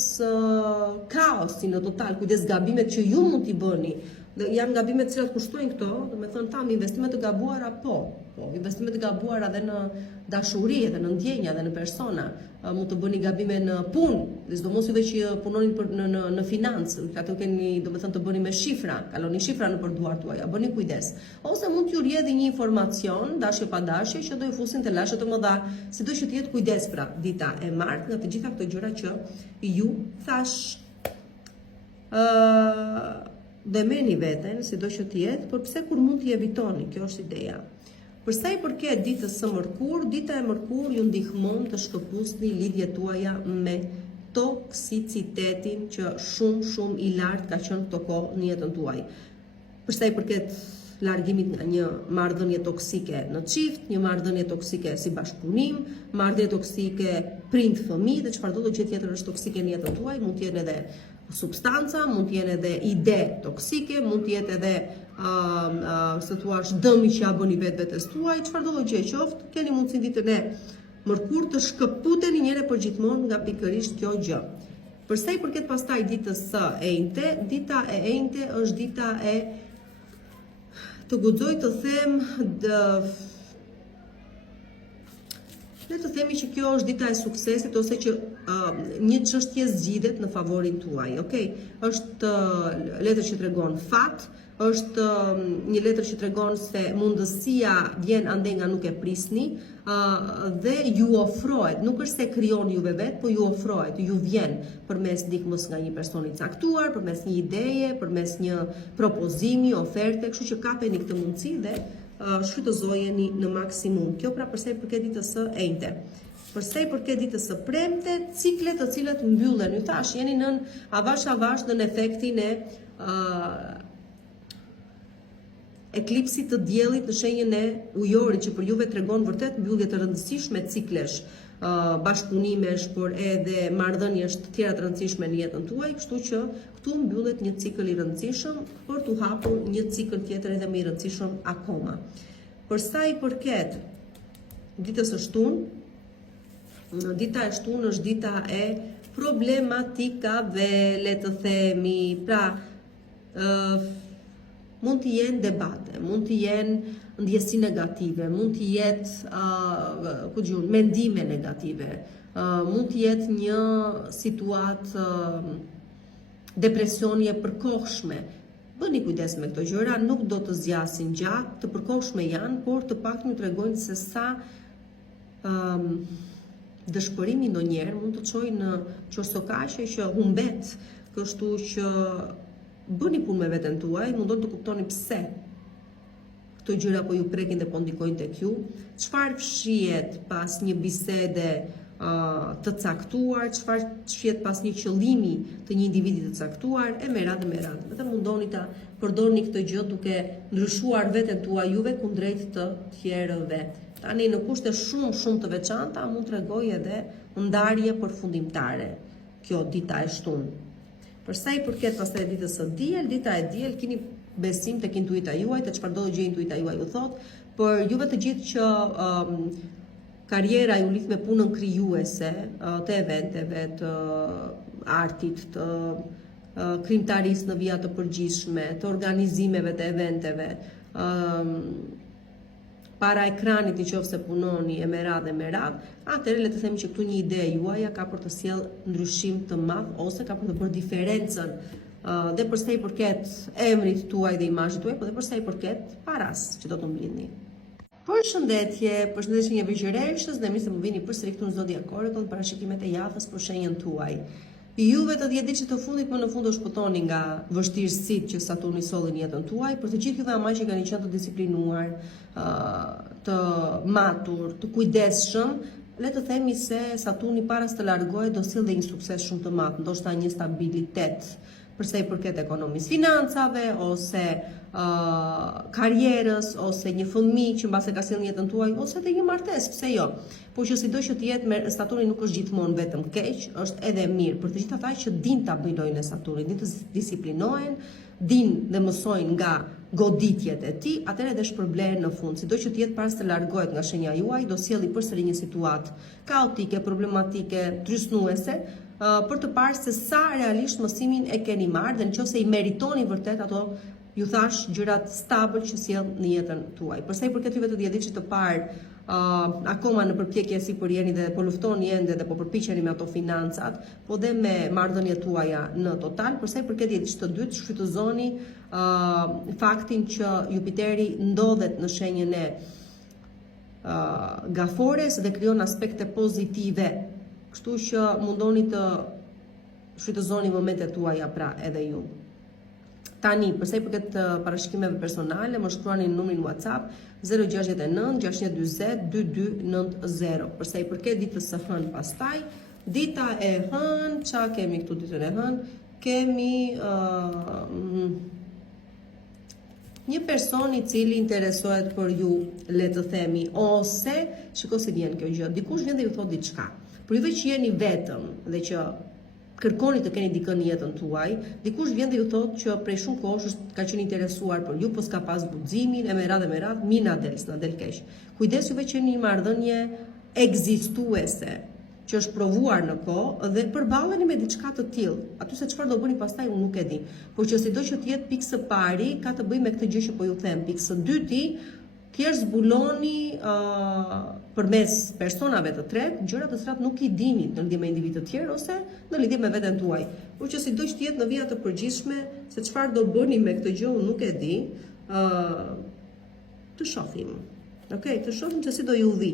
kaosi në total, kujdes gabimet që ju mund t'i bëni. Dhe janë gabimet të cilat kushtojnë këto, do me thënë tam, investimet të gabuara po, investimet të gabuara dhe në dashuri, dhe në ndjenja, dhe në persona, mund të bëni gabime në punë, dhe sidomos juve që punoni në financë, ato keni, do me thënë, të bëni me shifra, kaloni shifra në përduar tuaja, bëni kujdes. Ose mund t'ju rrjedhë një informacion, dashje pa dashje, që do ju fusin të lashe të mëdha, si do që t'jetë kujdes pra dita e martë, nga të gjitha këto gjëra që ju thash. Dhe meni veten, si do që t'jetë, por pse kur mund t'i evitoni, kjo është ideja. Përsa i përket ditës së mërkur, dita e mërkur ju ndihmon të shkëputni lidhjet tuaja me toksicitetin që shumë i lartë ka qenë këto kohë në jetën tuaj. Përsa i përket largimit nga një marrëdhënie toksike në çift, një marrëdhënie toksike si bashkëpunim, marrëdhënie toksike prind-fëmijë dhe çfarëdo gjë tjetër është toksike në jetën tuaj, mund të jenë edhe substanca, mund të jenë edhe ide toksike, mund të jetë edhe se thua dëmi që ja bëni vetes tuaj, çfarëdo gjë qoftë, keni mundësinë ditën e mërkur të shkëputeni njëherë për gjithmonë nga pikërisht kjo gjë. Përsa i përket pastaj ditës së enjte, dita e enjte është dita e të guxoj të them le të themi që kjo është dita e suksesit ose që një çështje zgjidhet në favorin tuaj, okay? Është letër që tregon fat, është një letër që tregon se mundësia vjen ande nga nuk e prisni dhe ju ofrohet, nuk është se krijon juve vetë, po ju ofrohet, ju vjen përmes ndihmës nga një person i caktuar, përmes një ideje, përmes një propozimi, oferte, kështu që kapeni këtë mundësi dhe shfrytëzojeni në maksimum. Kjo pra përsa i përket ditës së enjte. Përsa i përket ditës së premte, ciklet të cilat mbyllen, ju thash, jeni nën avash në efektin e eklipsit të diellit në shenjën e ujorit që për juve tregon vërtet mbyllje të rëndësishme ciklesh, bashkëpunimesh, por edhe marrëdhëniesh të tjera të rëndësishme në jetën tuaj, kështu që këtu mbyllet një cikël i rëndësishëm për t'u hapur një cikël tjetër edhe më i rëndësishëm akoma. Përsa i përket ditës së shtunë, dita e shtunë është dita e problematikave, le të themi, pra mund të jenë debate, mund të jenë ndjesi negative, mund të jetë mendime negative, mund të jetë një situatë depresioni e përkohshme. Bëni kujdes me këto gjëra, nuk do të zgjasin gjatë, të përkohshme janë, por të paktën ju tregojnë se sa dëshpërimi ndonjëherë mund të çojë në qorsokaqe që humbet, kështu që bëni punë me veten tuaj, mundon të kuptoni pse këto gjëra po ju prekin dhe po ndikojnë tek ju, çfarë fshihet pas një bisede të caktuar, çfarë fshihet pas një qëllimi të një individi të caktuar, e me radhë. Vetëm mundoni ta përdorni këtë gjë duke ndryshuar veten tuaj juve kundrejt të tjerëve. Tani në kushte shumë të veçanta mund t'rregoj edhe ndarje përfundimtare kjo dita e shtunë. Përsa i përket pastaj ditës së diel, dita e diel keni besim tek intuita juaj, të çfarëdo gjë intuita juaj ju thot, por juve të gjithë që karriera ju lidh me punën krijuese, të eventeve, të artit, të krimtarisë në vija të përgjithshme, të organizimeve të eventeve, para ekranit i qoftë se punoni e me radhë, atëherë le të themi që këtu një ide juaja ka për të sjellë ndryshim të madh ose ka për të bërë diferencën dhe përsa i përket emrit tuaj dhe imazhit tuaj, por dhe përsa i përket paras që do të mblidhni. Përshëndetje një vëgjëreshës dhe mirë se më vini përsëri këtu në Zodiac Oracle, parashikimet e javës për shenjën tuaj. Juve të 10 ditët të fundit më në fund do shpëtoni nga vështirësitë që Saturni solli në jetën tuaj, për të gjithë juve ama që kanë qenë të disiplinuar, të matur, të kujdesshëm, le të themi se Saturni para se të largohet do sjellë një sukses shumë të madh, ndoshta një stabilitet përsa i përket ekonomisë, financave, ose karierës, ose një fëmijë që mbase ka sjellë në jetën tuaj, ose edhe një martesë, pse jo. Po që sido që të jetë me Saturnin nuk është gjithmonë vetëm keq, është edhe mirë për të gjithë ata që din ta bëjnë e Saturnin, din të disiplinohen, din dhe mësojnë nga goditjet e tij, atëherë edhe shpërblen në fund. Sido që të jetë pas të largohet nga shenja juaj, do sjelli përsëri një situatë kaotike, problematike, trysnuese, për të parë se sa realisht mësimin e keni marrë dhe nëse i meritoni vërtet ato, ju thash, gjërat stabil që sjell në jetën tuaj. Përsa i përket juve të diellishit të parë, akoma në përpjekje si për jeni dhe po luftoni ende dhe po përpiqeni me ato financat, po dhe me marrëdhëniet tuaja në total. Përsa i përket diellishit të dytë, shfrytëzoni faktin që Jupiteri ndodhet në shenjën e Gafores dhe krijon aspekte pozitive. Kështu që mundoni të shfrytëzoni momentet tuaja pra edhe ju. Tani, përsa i përket parashikimeve personale, më shkruani në numrin WhatsApp 069 620 2290. Përsa i përket ditës së hënë pastaj, dita e hënë, qa kemi këtu ditën e hënë? Kemi një person i cili interesohet për ju, le të themi, ose, shiko se vjen kjo gjë, dikush vjen dhe ju thot diçka. Por juve që jeni vetëm dhe që kërkoni të keni dikën në jetën tuaj, dikush vjen dhe ju thotë që prej shumë kohësh ka qenë interesuar për ju, po s'ka pas guximin, e me radhë, mi na del keq. Kujdes juve që jeni një marrëdhënie ekzistuese, që është provuar në kohë dhe përballeni me diçka të tillë. Aty se çfarë do bëni pastaj unë nuk e di. Por që sido që të jetë pikë së pari, ka të bëjë me këtë gjë që po ju them. Pikë së dyti, thjesht zbuloni përmes personave të tretë gjëra të cilat nuk i dini në lidhje me individ të tjerë ose në lidhje me veten tuaj. Por që sido që të jetë në vija të përgjithshme se çfarë do bëni me këtë gjë unë nuk e di, të shohim. Okej, të shohim se si do ju vi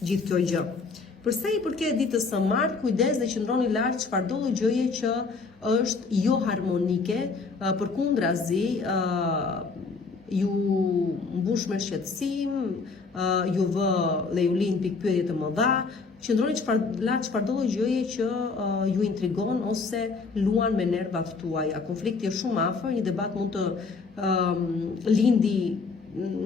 gjithë kjo gjë. Përsa i përket ditës së martë, kujdes dhe qëndroni lart çfarëdo lloj gjëje që është jo harmonike, përkundrazi ju mbush me shqetësim, ju vë dhe ju lind pikpyetje të mëdha, qëndroni çfarëdo lloj gjëje që ju intrigon ose luan me nervat tuaja. Konflikti është shumë afër, një debat mund të lindi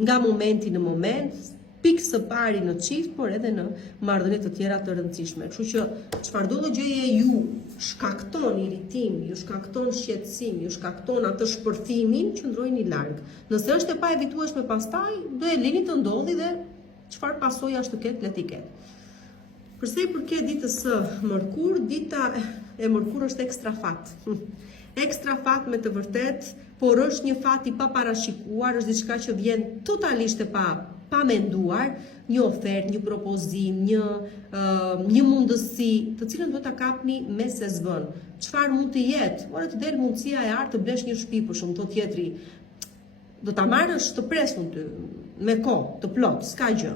nga momenti në moment, pikë së pari në çift, por edhe në marrëdhënie të tjera të rëndësishme. Kështu që çfarëdo lloj gjëje ju shkakton irritim, ju shkakton shqetësim, ju shkakton atë shpërthimin, qëndrojeni larg. Nëse është e pa evitueshme pastaj, do e lini të ndodhi dhe çfarë pasojë ashtu ketë, le të ketë. Përsa i përket ditës së Mërkur, dita e Mërkur është ekstra fat. Ekstra fat me të vërtet, por është një fat i paparashikuar, është diçka që vjen totalisht e pa menduar, një ofertë, një propozim, një mundësi, të cilën duhet ta kapni me sezvën. Çfarë mund të jetë? Ora të del mundësia e artë të blesh një shtëpi, për shembull, thotë tjetri, do ta marrësh të presun ty me kohë, të plot, s'ka gjë.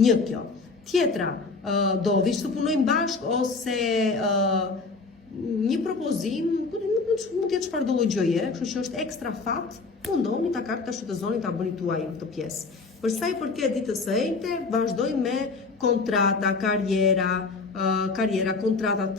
Një kjo. Tjetra, do vish të punojmë bashkë ose një propozim, mund të jetë çfarë do lloj gjëje, kështu që është ekstra fat, mundoni ta kapni, ta shfrytëzoni, ta bëni tuaj këtë pjesë. Përsa i përket ditës së enjte, vazhdoj me kontrata, karriera, kontratat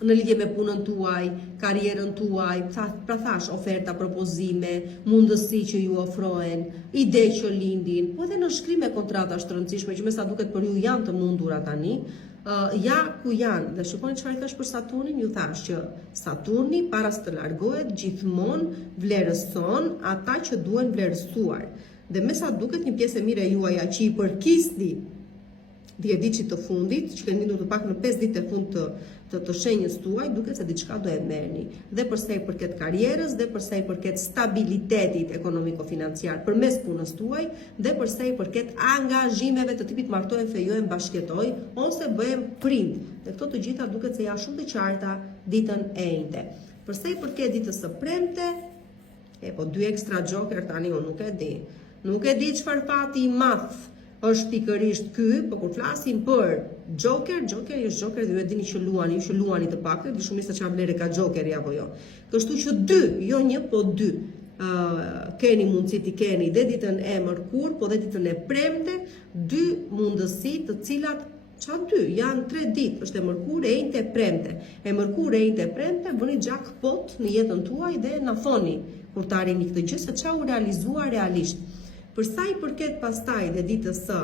në lidhje me punën tuaj, karrierën tuaj, pra thash, oferta, propozime, mundësi që ju ofrohen, ide që lindin, po edhe në shkrim e kontrata është të rëndësishme, që me sa duket për ju janë të mundura tani, ja ku janë, dhe shikoni çfarë i thash për Saturnin, ju thash që Saturni para se të largohet gjithmonë vlerëson ata që duhen vlerësuar. Dhe me sa duket një pjesë e mire juaja që i përkisni dhjetëdiçit të fundit, që keni lindur të pak në 5 ditë e fund të shenjës tuaj, duket se diçka do e merrni. Dhe përsa i përket karrierës, dhe përsa i përket stabilitetit ekonomiko-financiar përmes punës tuaj, dhe përsa i përket angazhimeve të tipit martohen, fejohen, bashkëjetoj ose bëhen prind. Dhe këto të gjitha duket se janë shumë të qarta ditën e enjte. Përsa i përket ditës së premte, po dy ekstra joker tani unë nuk e di. Nuk e di çfarë fati i madh është pikërisht ky, por kur flasim për joker është joker dhe ju e dini që luani të paktën, di shumë se çfarë vlerë ka jokeri apo jo. Kështu që 2, jo 1, po 2. Keni mundësi të keni dhe ditën e Mërkur, po dhe ditën e premte, 2 mundësi të cilat qa dy, janë 3 ditë, është e mërkur, e njëjtë e premte. E mërkur, e njëjtë e premte, bëni jackpot në jetën tuaj dhe na thoni kur të arrini këtë gjë se qa u realizua realisht. Për sa i përket pastaj dhe ditës së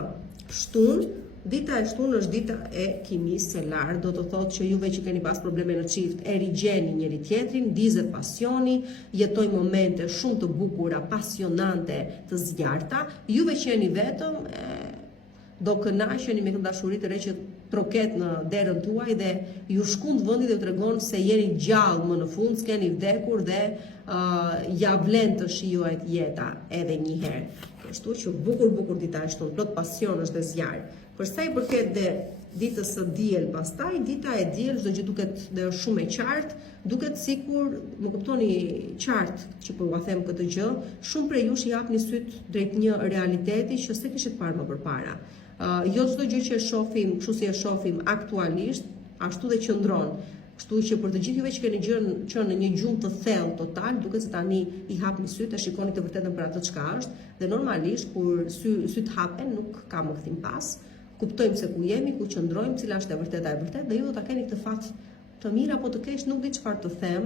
shtunë, dita e shtunë është dita e kimisë selar, do të thotë që juve që keni pas probleme në çift, e rigjeni njëri tjetrin, dizet pasioni, jetoj momente shumë të bukura, pasionante, të zgjarta, juve që jeni vetëm, do kënaqeni me këtë dashuri të re që troket në derën tuaj dhe ju shkund vendi dhe tregon se jeni gjallë më në fund, s'keni vdekur dhe ja vlen të shijohet jeta edhe një herë. Kështu që bukur dita e shtunë, plot pasion është dhe zjarr. Për sa i përket dhe ditës së diel pastaj, dita e diel çdo gjë duket dhe është shumë e qartë, duket sikur, më kuptoni qartë që po ua them këtë gjë, shumë prej jush i hapni syt drejt një realiteti që s'e kishit parë më përpara. Jo çdo gjë që e shohim, kështu si e shohim aktualisht, ashtu dhe qëndron. Kështu që për të gjithë juve që keni qenë në një gjumë të thellë total, duket se tani i hapni syt e shikoni të vërtetën për atë çka është, dhe normalisht kur syt hapen nuk ka më kthim pas. Kuptojmë se ku jemi, ku qëndrojmë, cila është e vërteta dhe ju do ta keni këtë fat të mirë apo të keq, nuk di çfarë të them.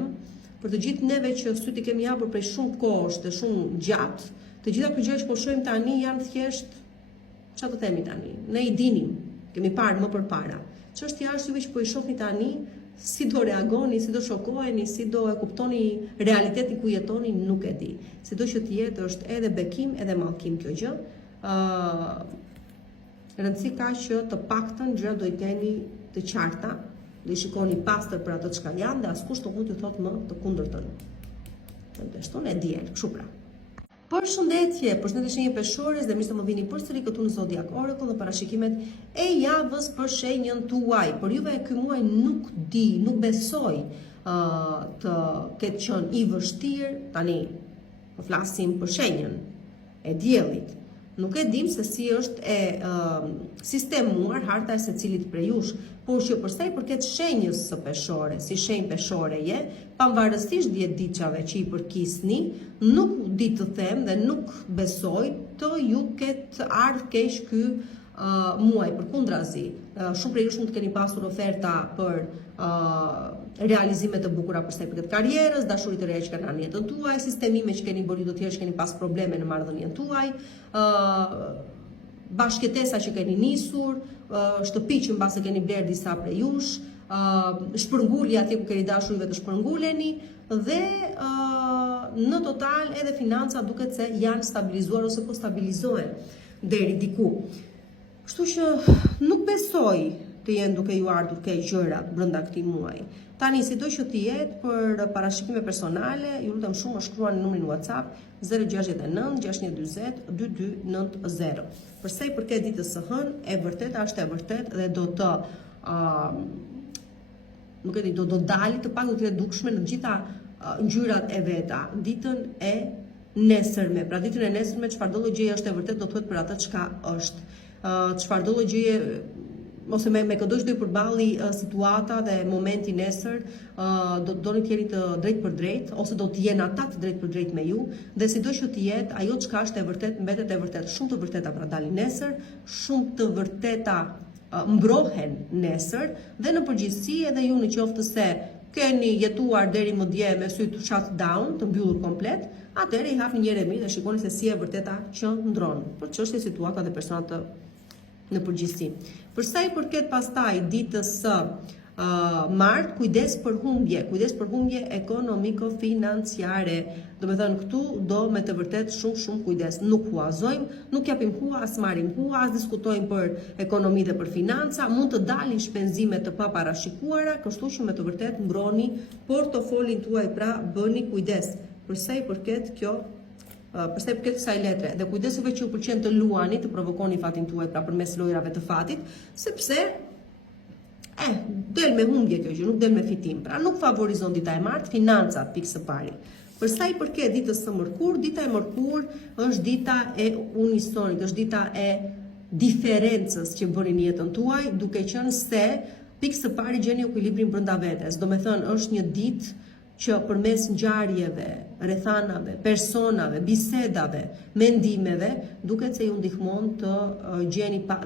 Për të gjithë neve që syt i kemi hapur prej shumë kohësh dhe shumë gjatë, të gjitha këto gjëra që po shohim tani janë thjesht çfarë të themi tani. Ne i dinim, kemi parë më përpara. Çështja është juve që po i shohni tani, si do reagoni, si do shokoheni, si do e kuptoni realitetin ku jetoni, nuk e di. Sido që të jetë është edhe bekim edhe mallkim kjo gjë. Rëndësi ka që të paktën gjëra do i keni të qarta, do i shikoni pastër për ato çka janë dhe askush nuk mund t'ju thotë më të kundërtën. Të shton e diel, kështu pra. Përshëndetje, përshëndetje shenjë peshores dhe mirë se më vini përsëri këtu në Zodiac Oracle dhe parashikimet e javës për shenjën tuaj. Por juve ky muaj nuk di, nuk besoj të ketë qenë i vështirë, tani po flasim për shenjën e diellit. Nuk e dim se si është e sistemuar harta e secilit prej jush, por që përsa i përket shenjës së peshore, si shenjë peshore je, pavarësisht 10 diçave që i përkisni, nuk di të them dhe nuk besoj të ju ketë ardhur keq ky muaj, përkundrazi. Shumë prej jush mund të keni pasur oferta për realizime të bukura përsa i përket karrierës, dashuri të reja që kanë në jetën tuaj, sistemime që keni bërë ju të tjerë që keni pas probleme në marrëdhënien tuaj, bashkëtesa që keni nisur, shtëpi që mbase keni blerë disa prej jush, shpërngulje atje ku keni dashur juve të shpërnguleni dhe në total edhe financa duket se janë stabilizuar ose po stabilizohen deri diku. Kështu që nuk besoj të jenë duke ju ardhur keq gjërat brenda këtij muaji. Tani sido që të jetë për parashikime personale, ju lutem shumë më shkruani numrin WhatsApp 069 640 2290. Për sa i përket ditës së hënë, e vërteta është e vërtetë dhe do të nuk e di, do dalë të paktën të dukshme në gjitha ngjyrat e veta ditën e nesërme. Pra ditën e nesërme çfarëdo lloj gjëje është e vërtetë do thuhet për atë çka është. Çfarëdo lloj gjëje ose me këdo që do i përballi situata dhe momenti nesër, do një tjeri të drejt për drejt, ose do të jenë ata të drejt për drejt me ju, dhe sido që të jetë, ajo çka është e vërtet, mbetet e vërtet. Shumë të vërteta pra dalin nesër, shumë të vërteta mbrohen nesër, dhe në përgjithësi edhe ju në qoftë se keni jetuar deri më dje me syt shut down, të mbyllur komplet, atëherë i hapni një remi dhe shikoni se si e vërteta që ndron, për çështje situata dhe persona të në përgjithësi. Për sa i përket pastaj ditës së martë, kujdes për humbje ekonomiko-financiare. Do me thënë këtu do me të vërtet shumë kujdes. Nuk huazojmë, nuk japim hua, as marrim hua, as diskutojmë për ekonomi dhe për financa, mund të dalin shpenzime të paparashikuara, kështu që me të vërtet mbroni portofolin tuaj, pra bëni kujdes. Për sa i përket përsa i përket kësaj letre, dhe kujdesove që ju pëlqen të luani, të provokoni fatin tuaj pra përmes lojrave të fatit, sepse del me humbje kjo gjë, nuk del me fitim. Pra nuk favorizon dita e martë, financat pikë së pari. Për sa i përket ditës së mërkur, dita e mërkur është dita e unisonit, është dita e diferencës që bëni në jetën tuaj, duke qenë se pikë së pari gjeni ekuilibrin brenda vetes. Do me thënë është një ditë që përmes ngjarjeve, rrethanave, personave, bisedave, mendimeve, duket se ju ndihmon të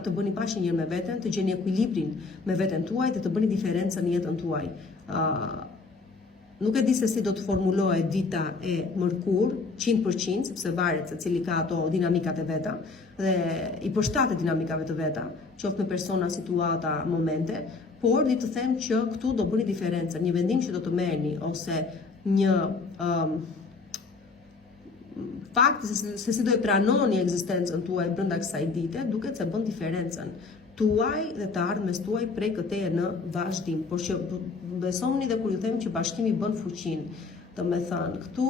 të bëni paqe njëri me veten, të gjeni ekuilibrin me veten tuaj dhe të bëni diferencën në jetën tuaj. Nuk e di se si do të formulohet dita e mërkur 100%, sepse varet se cili ka ato dinamikat e veta dhe i përshtatet dinamikave të veta, qoftë me persona, situata, momente, por di të them që këtu do bëni diferencën. Një vendim që do të merrni ose një fakt se si do e pranoni ekzistencën tuaj brenda kësaj dite, duket se bën diferencën tuaj dhe të ardhmes tuaj prej këteje në vazhdim. Por që besoni dhe kur ju them që bashkimi bën fuqinë, do me thënë, këtu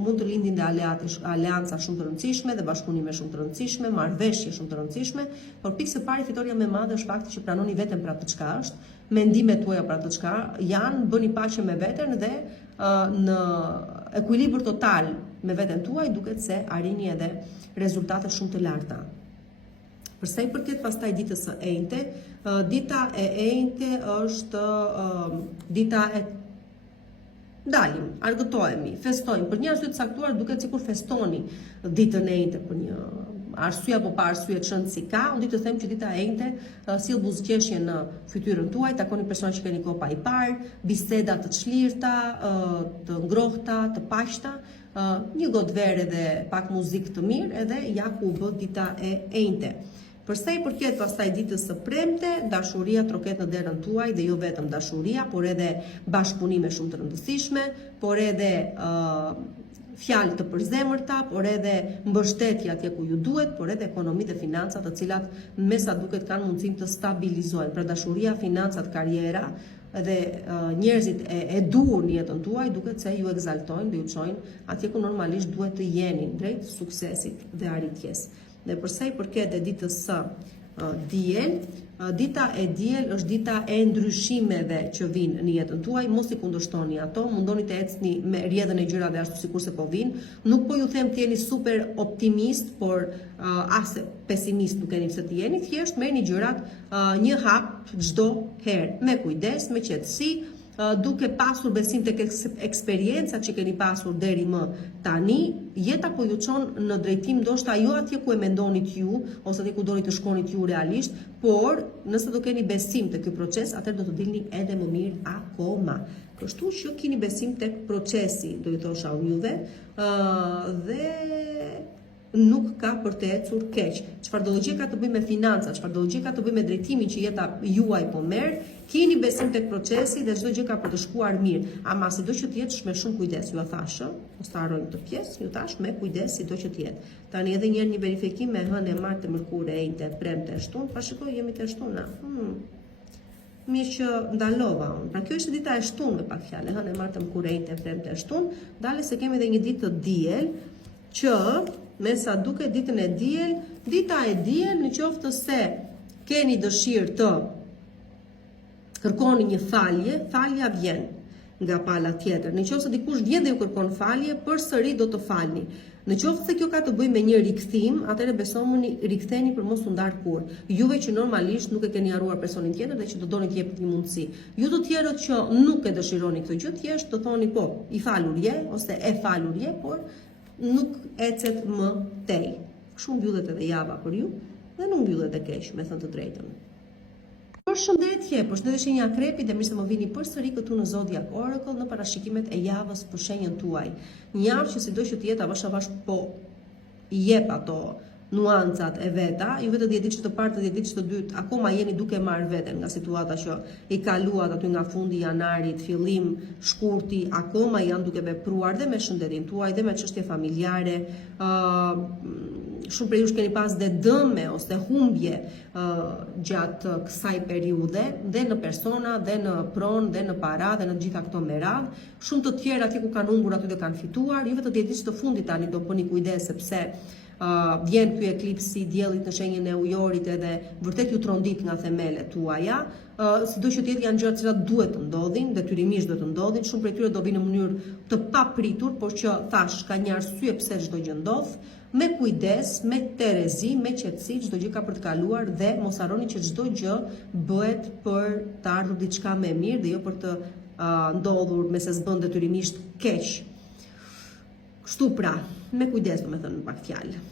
mund të lindin dhe aleanca shumë të rëndësishme dhe bashkëpunime shumë të rëndësishme, marrëveshje shumë të rëndësishme, por pikë së pari fitoria më e madhe është fakti që pranoni veten për atë çka është, mendimet tuaja për atë çka janë, bëni paqe me veten dhe në ekuilibër total me veten tuaj duket se arrini edhe rezultate shumë të larta. Për sa i përket pastaj ditës së enjte, dita e enjte është dita e dalim, argëtohemi, festojmë. Për një arsye të caktuar duket sikur festoni ditën e enjte për një arsye apo pa arsye të çëndë si ka. Unë di të them që dita e enjte sill buzëqeshje në fytyrën tuaj, takoni persona që keni kohë pa i parë, biseda të çlirta, të ngrohta, të paqta, një gotë verë dhe pak muzikë të mirë, edhe ja ku u bë dita e enjte. Për sa i përket pastaj ditës së premte, dashuria troket në derën tuaj dhe jo vetëm dashuria, por edhe bashkëpunime shumë të rëndësishme, por edhe fjalë të përzemërta, por edhe mbështetje atje ku ju duhet, por edhe ekonomi dhe financat, të cilat me sa duket kanë mundësinë të stabilizohen. Pra dashuria, financat, karriera dhe njerëzit e duhur në jetën tuaj duket se ju egzaltojnë dhe ju çojnë atje ku normalisht duhet të jeni drejt suksesit dhe arritjes. Dhe përsa i përket e ditës së diel, dita e diel është dita e ndryshimeve që vinë në jetën tuaj, mos i kundërshtoni ato, mundoni të ecni me rrjedhën e gjërave ashtu sikurse po vinë. Nuk po ju them të jeni super optimist, por as pesimist nuk keni pse të jeni, thjesht merrni gjërat një hap çdo herë, me kujdes, me qetësi, duke pasur besim tek eksperiencat që keni pasur deri më tani, jeta po ju çon në drejtim ndoshta jo atje ku e mendonit ju ose atje ku doni të shkonit ju realisht, por nëse do keni besim tek ky proces, atëherë do të dilni edhe më mirë akoma. Kështu që keni besim tek procesi, do ju thosha unë juve, dhe nuk ka për të ecur keq. Çfarë do gjë ka të bëjë me financat, çfarë do gjë ka të bëjë me drejtimin që jeta juaj po merr, keni besim tek procesi dhe çdo gjë ka për të shkuar mirë. Ama sido që të jetë me shumë kujdes, ju a thashë, mos ta harrojmë këtë pjesë, ju tash me kujdes sido që të jetë. Tani edhe një herë një verifikim me hënë martë, mërkure, enjte, premte, shtunë, pa shikoj jemi te shtuna. Mirë që ndalova unë. Pra kjo është dita e shtunë me pak fjalë, hënë martë, mërkure, enjte, premte, shtunë, dalë se kemi edhe një ditë të diel që me sa duke ditën e diel, dita e diel në qoftë se keni dëshirë të kërkoni një falje, falja vjen nga pala tjetër. Në qoftë se dikush vjen dhe ju kërkon falje, përsëri do të falni. Në qoftë se kjo ka të bëjë me një rikthim, atëherë besoni riktheni për mos u ndar kur. Juve që normalisht nuk e keni harruar personin tjetër dhe që do doni të jepni një mundësi. Ju të tjerët që nuk e dëshironi këtë gjë, thjesht do thoni po, i falur je ose e falur je, por nuk ecet më tej. Kështu mbyllet edhe java për ju dhe nuk mbyllet e keq, me thënë të drejtën. Përshëndetje, përshëndetje shenja Akrepi dhe mirë se më vini përsëri këtu në Zodiac Oracle në parashikimet e javës për shenjën tuaj. Një javë që sido që të jetë avash avash po i jep ato nuancat e veta, ju vetë 10 ditë të parë, 10 ditë të dytë, akoma jeni duke marrë veten nga situata që i kaluat aty nga fundi janarit, fillim shkurti, akoma janë duke vepruar dhe me shëndetin tuaj dhe me çështje familjare. Shumë prej jush keni pas dhe dëme ose humbje gjatë kësaj periudhe, dhe në persona, dhe në pronë, dhe në para, dhe në gjitha këto me radhë. Shumë të tjerë aty ku kanë humbur aty dhe kanë fituar. Ju vetë 10 ditë të fundit tani do bëni kujdes sepse vjen ky eklipsi i diellit në shenjën e ujorit edhe vërtet ju trondit nga themelet tuaja. Sido që të jetë janë gjëra që duhet të ndodhin, detyrimisht duhet të ndodhin, shumë prej tyre do vinë në mënyrë të papritur, por që thash ka një arsye pse çdo gjë ndodh. me kujdes, me terezi, me qetësi, çdo gjë ka për të kaluar dhe mos harroni që çdo gjë bëhet për të ardhur diçka më e mirë dhe jo për të ndodhur me se s'bën detyrimisht keq. Kështu pra, me kujdes, domethënë në pak fjalë.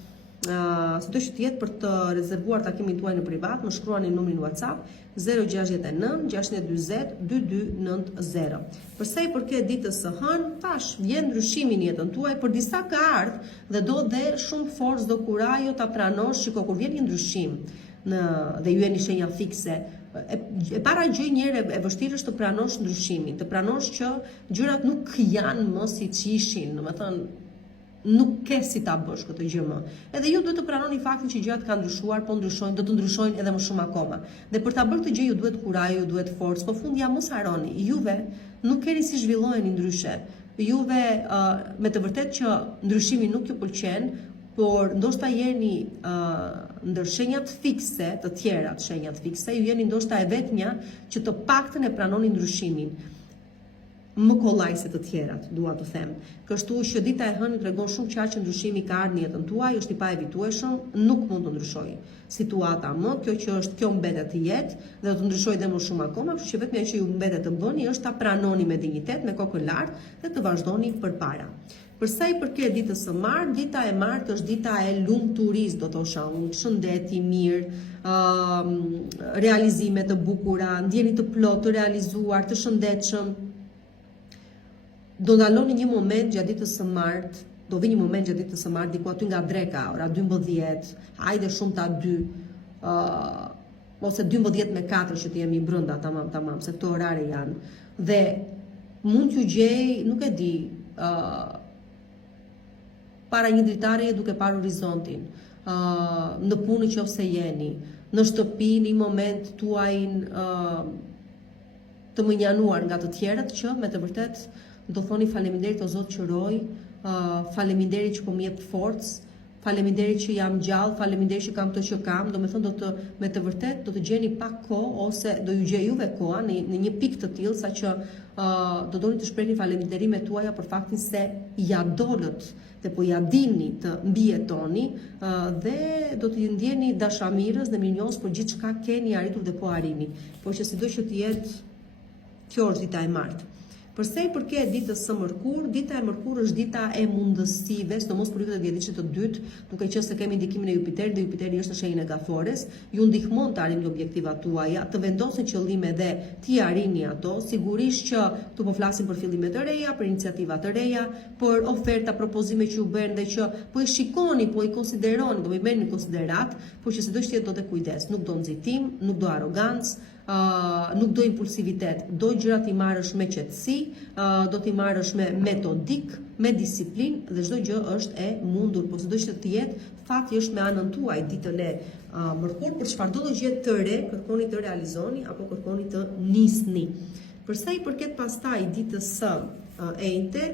Sido që të jetë, për të rezervuar takimin tuaj në privat, më shkruani numrin WhatsApp 069 620 2290. Përsa i përket ditës së hënë, tash vjen ndryshimi në jetën tuaj, për disa ka ardhur dhe do dhe shumë forcë do kurajo ta pranosh, shiko kur vjen një ndryshim dhe ju jeni shenja fikse. E para gjë njëherë e vështirë është të pranosh ndryshimin, të pranosh që gjërat nuk janë më siç ishin, domethënë nuk ke si ta bësh këtë gjë më. Edhe ju duhet të pranoni faktin që gjërat kanë ndryshuar, po ndryshojnë, do të ndryshojnë edhe më shumë akoma. Dhe për ta bërë këtë gjë ju duhet kurajo, ju duhet forcë, po fundja mos harroni, juve nuk keni si zhvilloheni ndryshe. Juve me të vërtetë që ndryshimi nuk ju pëlqen, por ndoshta jeni ndër shenjat fikse, të tjerat shenjat fikse, ju jeni ndoshta e vetmja që të paktën e pranoni ndryshimin. Më kollaj se të tjerat, dua të them. Kështu që dita e hënë tregon shumë qartë që ndryshimi ka ardhur në jetën tuaj, është i paevitueshëm, nuk mund të ndryshojë situata më, kjo mbetet të jetë dhe do të ndryshojë dhe më shumë akoma, kështu që vetëm që ju mbetet të bëni është ta pranoni me dinjitet, me kokën lart dhe të vazhdoni përpara. Përsa i përket ditës së martë, dita e martë është dita e lumturisë, do thosha unë, shëndet i mirë, realizime të bukura, ndjeni të plot, të realizuar, të shëndetshëm. Do ndaloni një moment gjatë ditës së martë, do vi një moment gjatë ditës së martë, diku aty nga dreka, ora 12, hajde shumë ta 2, ose 12:04 që të jemi brenda, tamam, se këto orare janë. Dhe mund t'ju gjej, nuk e di, para një dritareje duke parë horizontin, në punë nëse jeni, në shtëpi një moment tuajin të mënjanuar nga të tjerët që me të vërtet do thoni faleminderit o Zot që roj, faleminderit që po më jep forcë, faleminderit që jam gjallë, faleminderit që kam këtë që kam, do me thënë me të vërtet do të gjeni pak kohë ose do ju gjej juve koha në një pikë të tillë sa që do doni të shprehni falënderimet tuaja për faktin se ja dolët dhe po ja dini të mbijetoni dhe do të ndjeni dashamirës dhe mirënjohës për gjithë çka keni arritur dhe po arrini. Por që sido që të jetë, kjo është dita e martë. Përsa i përket ditës së mërkurë, dita e mërkurë është dita e mundësive, sidomos për vitet e dhjetëçit të dytë, duke qenë se kemi ndikimin e Jupiterit dhe Jupiteri është në shenjën e Gafores, ju ndihmon të arrini objektivat tuaja, të vendosni qëllime dhe t'i arrini ato. Sigurisht që tu po flasim për fillime të reja, për iniciativa të reja, për oferta, propozime që ju bën dhe që po i shikoni, po i konsideroni, do i merrni në konsiderat, por që sido që do të kujdes, nuk do nxitim, nuk do arrogancë, nuk do impulsivitet, do gjërat i marrësh me qetësi, do t'i marrësh me metodik, me disiplinë dhe çdo gjë është e mundur, por sido që të jetë, fati është me anën tuaj ditën e mërkurë, për çfarëdo do gjë të re, kërkoni të realizoni apo kërkoni të nisni. Përsa i përket pastaj ditës së enjte,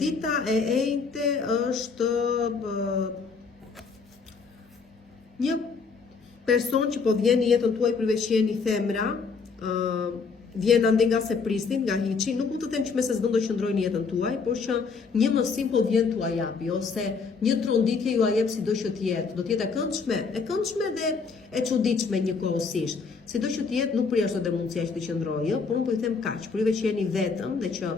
dita e enjte është një person që po vjen në jetën tuaj përveç që jeni femra, vjen ande nga se prisnin, nga hiçi, nuk mund të them që me se s'do qëndrojnë në jetën tuaj, por që një mësim po vjen t'ua japi, ose një tronditje ju a jep sido që të jetë, do të jetë e këndshme dhe e çuditshme njëkohësisht. Sido që të jetë, nuk përjashton dhe mundësia që të qëndrojë, por unë po i them kaq, përveç që jeni vetëm dhe që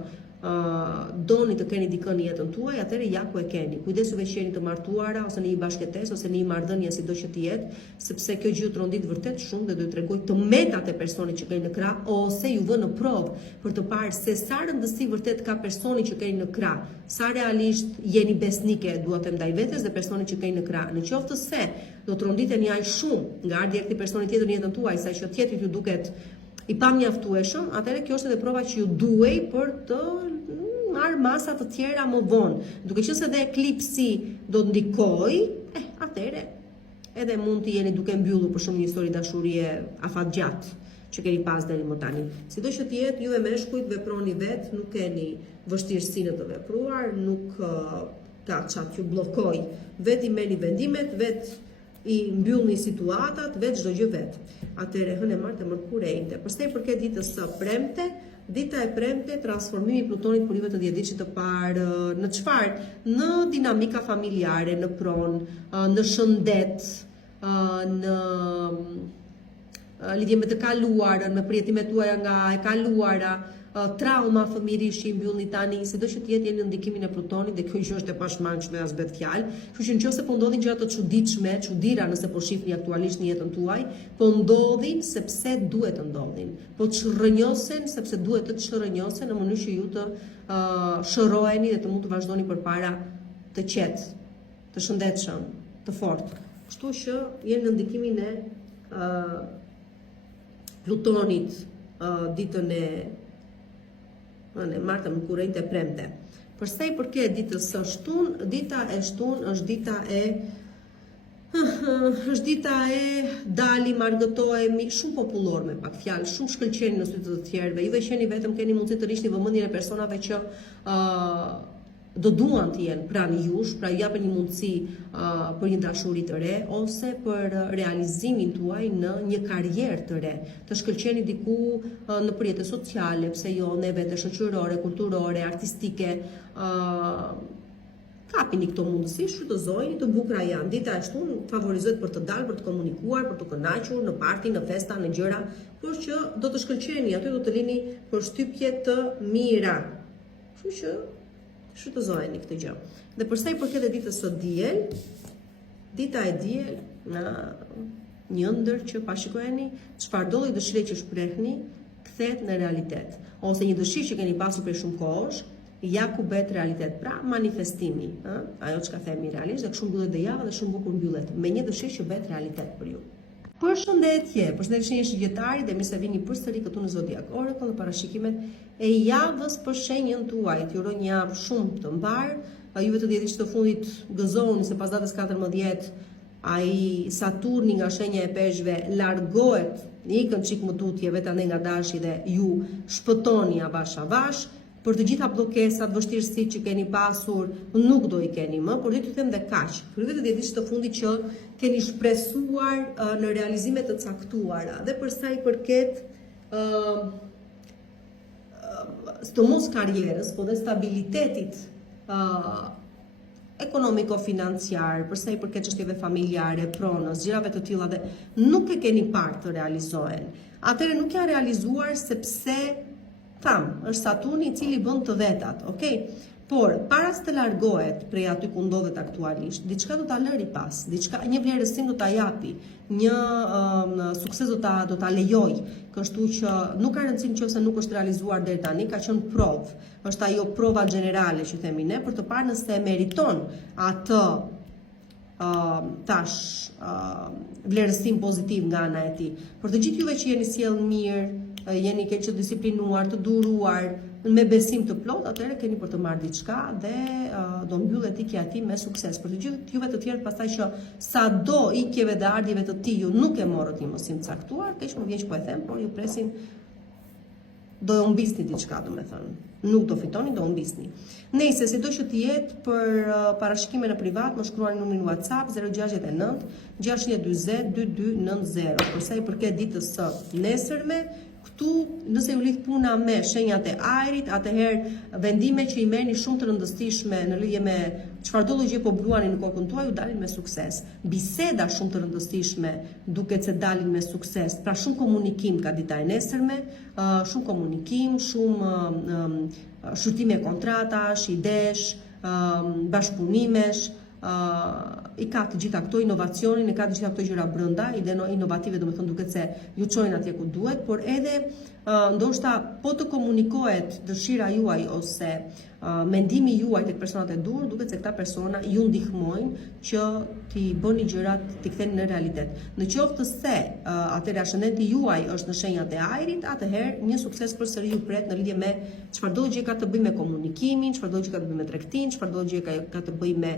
doni të keni dikën në jetën tuaj, atëherë ja ku e keni. Kujdesuni që jeni të martuara ose në një bashkëtesë ose në një marrëdhënie sido që të jetë, sepse kjo gjë trondit vërtet shumë dhe do t'ju tregoj të metat e personit që keni në krah ose ju vë në provë për të parë se sa rëndësi vërtet ka personi që keni në krah, sa realisht jeni besnike duat të ndaj vetes dhe personit që keni në krah. Në qoftë se do tronditeni aq shumë nga ardhja e këtij personi tjetër në jetën tuaj, sa që tjetrit ju duket i pamjaftueshëm, atëherë kjo është edhe prova që ju duhej për të marrë masa të tjera më vonë. Duke qenë se dhe eklipsi do të ndikojë, atëherë edhe mund të jeni duke mbyllur për shumë një histori dashurie afatgjatë që keni pas deri më tani. Sido që të jetë, ju e meshkujt veproni vetë, nuk keni vështirësi në të vepruar, nuk ka çat ju bllokoj. Vetë i merrni vendimet, vetë i mbyllni situatat, vetë çdo gjë vetë. Atëherë hënë e martë e mërkurë e enjte. Përsa i përket ditës së premte, Dita e premte, transformimi i Plutonit për juve të dhjetëdhjetit të parë, në çfarë? Në dinamika familjare, në pronë, në shëndet, në lidhje me të kaluarën, me përjetimet tuaja nga e kaluara, trauma fëmijërishi mbyllni tani, sido që të jetë jeni në ndikimin e Plutonit dhe kjo gjë është e pashmangshme as bet fjalë. Kështu që nëse po ndodhin gjëra të çuditshme, çuditëra nëse po shihni aktualisht në jetën tuaj, po ndodhin sepse duhet të ndodhin. Po çrrënjosen sepse duhet të çrrënjosen në mënyrë që ju të shëroheni dhe të mund të vazhdoni përpara të qetë, të shëndetshëm, të fortë. Kështu që jeni në ndikimin e Plutonit ditën e martë më kurrejt e premte. Për sa i përket ditës së shtunë, dita e shtunë është dita e dali, marrëgëtohemi, shumë popullor me pak fjalë, shumë shkëlqeni në sy të tjerëve. Juve qeni vetëm keni mundësi të rishni vëmendjen e personave që do duan të jenë pranë jush, pra ju japin një mundësi për një dashuri të re ose për realizimin tuaj në një karrierë të re. Të shkëlqeni diku në përjetës sociale, pse jo, në vete shoqërore, kulturore, artistike, kapini këto mundësi, shfrytëzojeni, të bukura janë. Dita e shtunë favorizohet për të dalë, për të komunikuar, për të kënaqur në parti, në festa, në gjëra, por që do të shkëlqeni, aty do të lini përshtypje të mira. Kështu që shfrytëzojeni këtë gjë. Dhe përsa i përket ditës së diel, dita e diel na një ndër që pashikojeni çfarë do lloj dëshire që shprehni kthehet në realitet, ose një dëshirë që keni pasur për shumë kohësh ja ku bëhet realitet. Pra manifestimi, ajo çka themi realisht, dhe kështu mbyllet dhe java dhe shumë bukur mbyllet me një dëshirë që bëhet realitet për ju. Përshëndetje një shigjetari dhe mirë se vini përsëri këtu në Zodiac Oracle në parashikimet e javës për shenjën tuaj. T'ju uroj një javë shumë të mbar. Juve të dhjetëdhjetit të fundit gëzoni se pas datës 14 ai Saturni nga shenja e Peshqve largohet, ikën çik më tutje vetë ande nga dashi dhe ju shpëtoni avash avash. Për të gjitha bllokesat, vështirësitë që keni pasur, nuk do i keni më, por do t'ju them dhe kaq. Për juve të dhjetëdhjetit të fundit që keni shpresuar në realizime të caktuara dhe për sa i përket sidomos karrierës, po dhe stabilitetit ekonomiko-financiar, për sa i përket çështjeve familjare, pronës, gjërave të tilla dhe nuk e keni parë të realizohen. Atëherë nuk janë realizuar sepse është Saturni i cili bën të vetat, okay? Por para se të largohet prej aty ku ndodhet aktualisht, diçka do ta lëri pas, një vlerësim do ta japi, një sukses do ta lejoj, kështu që nuk ka rëndësi nëse nuk është realizuar deri tani, ka qenë provë, është ajo prova generale që themi ne për të parë nëse meriton atë vlerësim pozitiv nga ana e tij. Për të gjithë juve që jeni sjell mirë, jeni keq disiplinuar, të duruar, me besim të plot, atëherë keni për të marrë diçka dhe do mbyllet ikja e tij me sukses. Për të gjithë juve të tjerë pastaj që sado ikjeve dhe ardhjeve të tij ju nuk e morët një mosim të caktuar, keq më vjen që po e them, por ju presin do e humbisni diçka, domethënë. Nuk do fitoni, do humbisni. Nëse sido që të jetë për parashikime në privat, më shkruani numrin WhatsApp 069 640 2290. Për sa i përket ditës së nesërme, këtu nëse ju lidh puna me shenjat e ajrit, atëherë vendime që i merrni shumë të rëndësishme në lidhje me çfarë do gjë po bluani në kokën tuaj, ju dalin me sukses. Biseda shumë të rëndësishme duket se dalin me sukses. Pra shumë komunikim ka dita e nesërme, shumë komunikim, shumë shurtime kontratash, idesh, bashkëpunimesh, i ka të gjitha këto inovacionin, i ka të gjitha këto gjëra brenda, ide inovative, domethënë duket se ju çojnë atje ku duhet, por edhe ndoshta po të komunikohet dëshira juaj ose mendimi juaj tek personat e dur, duket se këta persona ju ndihmojnë që t'i bëni gjërat, t'i ktheni në realitet. Në qoftë se atëherë ascendenti juaj është në shenjat e ajrit, atëherë një sukses përsëri ju pret në lidhje me çfarëdo gjë ka të bëjë me komunikimin, çfarëdo gjë ka të bëjë me tregtinë, çfarëdo gjë ka të bëjë me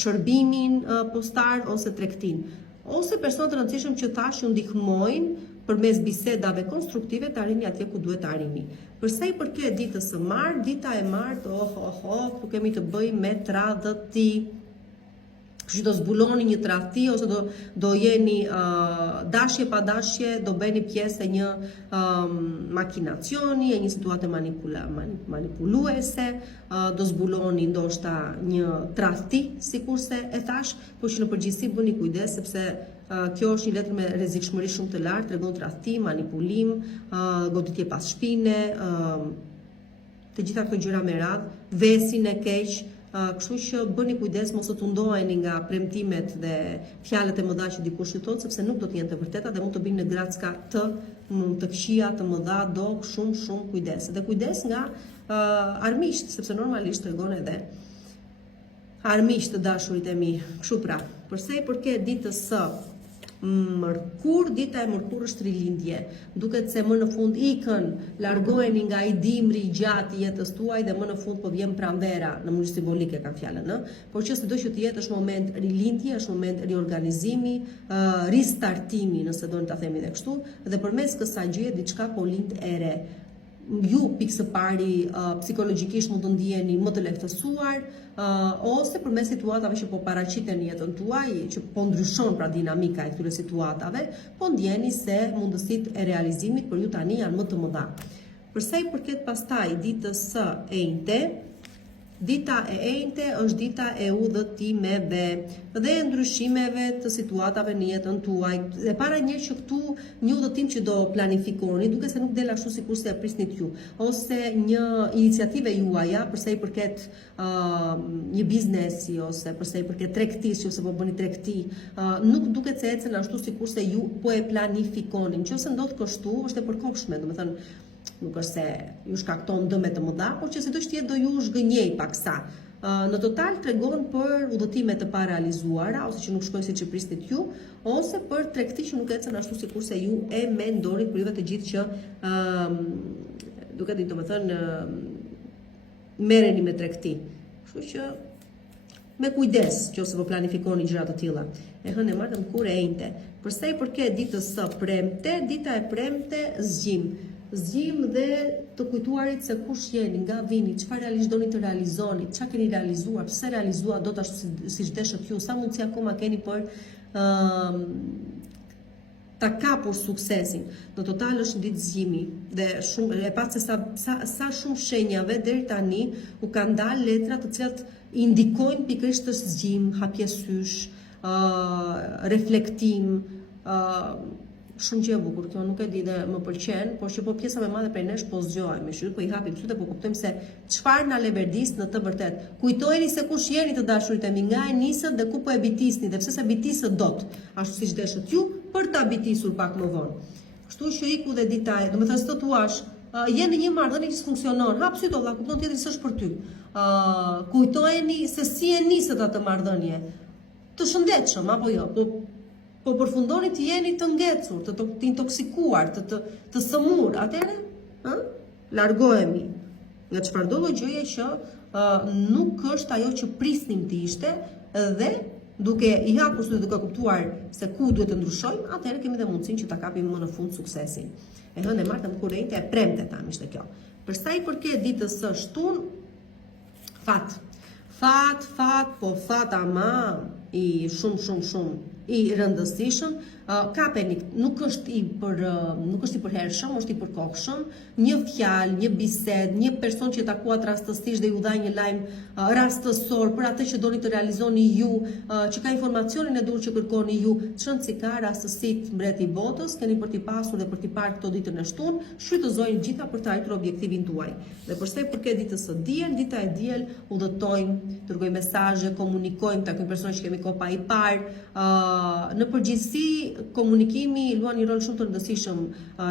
shërbimin postar ose tregtinë. Ose personat të rëndësishëm që tash ju ndihmojnë përmes bisedave konstruktive të arrini atje ku duhet të arrini. Për sa i përket ditës së martë, dita e martë, ku kemi të bëjmë me tradhti. Kështu do zbuloni një tradhti ose do jeni dashje pa dashje, do bëni pjesë e një makinacioni, e një situate manipuluese, do zbuloni ndoshta një tradhti, sikurse e thash, por që në përgjithësi bëni kujdes sepse kjo është një letër me rrezikshmëri shumë të lartë, tregon tradhti, manipulim, goditje pas shpine, të gjitha këto gjëra me radhë, vesin e keq. Kështu që bëni kujdes mos të ndoheni nga premtimet dhe fjalët e mëdha që dikush ju thot, sepse nuk do të jenë të vërteta dhe mund të binë në gracka të këqija, të mëdha, dog, shumë kujdes. Dhe kujdes nga armiqt, sepse normalisht tregon edhe armiqt të dashurit e mi. Kështu pra, përsa i përket ditës së mërkur, dita e mërkur është rilindje. Duket se më në fund ikën, largoheni nga i dimri i gjatë i jetës tuaj dhe më në fund po vjen pranvera, në mënyrë simbolike ka fjalën, por që sado që të jetë është moment rilindje, është moment riorganizimi, ristartimi, nëse do ta themi dhe kështu, dhe përmes kësaj gjëje diçka po lind e re. Ju pikë së pari psikologjikisht mund të ndiheni më të lehtësuar, ose përmes situatave që po paraqiten në jetën tuaj, që po ndryshon pra dinamika e këtyre situatave, po ndjeni se mundësitë e realizimit për ju tani janë më të mëdha. Përsa i përket pastaj ditës së enjte, dita e enjte është dita e udhëtimeve dhe ndryshimeve të situatave në jetën tuaj. Dhe para një që këtu një udhëtim që do planifikoni, duke se nuk del ashtu sikurse e prisnit ju, ose një iniciative juaja, përsa i përket një biznesi ose përsa i përket tregtisë ose po bëni tregti, nuk duket se ecën ashtu sikurse ju po e planifikoni. Nëse ndodh kështu, është e përkohshme, domethënë nuk është se ju shkakton dëme të mëdha, por që sidoqë tjetë do ju zhgënjej paksa. Në total tregon për udhëtime të parealizuara, ose që nuk shkojnë siç e prisnit ju, ose për tregti që nuk ecën ashtu sikurse ju e mendonit, për juve të gjithë që duket domethënë merreni me tregti. Kështu që me kujdes nëse po planifikoni gjëra të tilla. E hënë marrëm kur e enjte. Përsa i përket ditës së premte, dita e premte zgjim. Zgjim dhe të kujtuarit se kush jeni, nga vini, çfarë realisht doni të realizoni, çfarë keni realizuar, pse realizuar dot ashtu siç deshët ju, sa mundsi akoma keni për ta kapur suksesin. Në total është ditë zgjimi dhe shumë e pat se sa shumë shenjave deri tani u kanë dalë letra të cilat indikojnë pikërisht të zgjim, hapje sysh, reflektim, shumë që e bukur, kjo nuk e di dhe më pëlqen, por që po pjesa me madhe prej nesh po zgjohemi, po i hapim sytë, po kuptojmë se çfarë na leverdis në të vërtet. Kujtojeni se kush jeni të dashurit e mi, nga e nisët dhe ku po e bitisni, dhe pse se bitisët dot, ashtu siç deshët ju, për ta bitisur pak më vonë. Kështu që iku dhe dita e, domethënë s'të thuash, jeni një marrëdhënie që s'funksionon, hap sytë valla, kupton tjetri s'është për ty. Kujtojeni se si e nisët atë marrëdhënie. Të shëndetshëm apo jo, po përfundoni të jeni të ngecur, të intoksikuar, të sëmur, atëherë, largohemi nga çfarëdo gjëje që nuk është ajo që prisnim të ishte dhe duke i hapur sytë duke kuptuar se ku duhet të ndryshojmë, atëherë kemi dhe mundësinë që ta kapim më në fund suksesin. E hënë e martëm kur e premte tani ishte kjo. Përsa i përket ditës së shtunë, po fat ama i shumë i rëndësishëm, kapeni, nuk është i përhershëm, është i përkohshëm, një fjalë, një bisedë, një person që takuat rastësisht dhe ju dha një lajm rastësor për atë që doni të realizoni ju, që ka informacionin e dur që kërkoni ju, çrëndsi ka rastësit mbreti i botës, keni për t'i pasur dhe për t'i parë këto ditën e shtunë, shfrytëzojnë gjitha për të arritur objektivin tuaj. Dhe përsa i përket ditës së diel, dita e diel udhëtojmë, dërgojmë mesazhe, komunikojmë, takojmë persona që kemi kohë pa i parë. Në përgjithësi komunikimi luan një rol shumë të rëndësishëm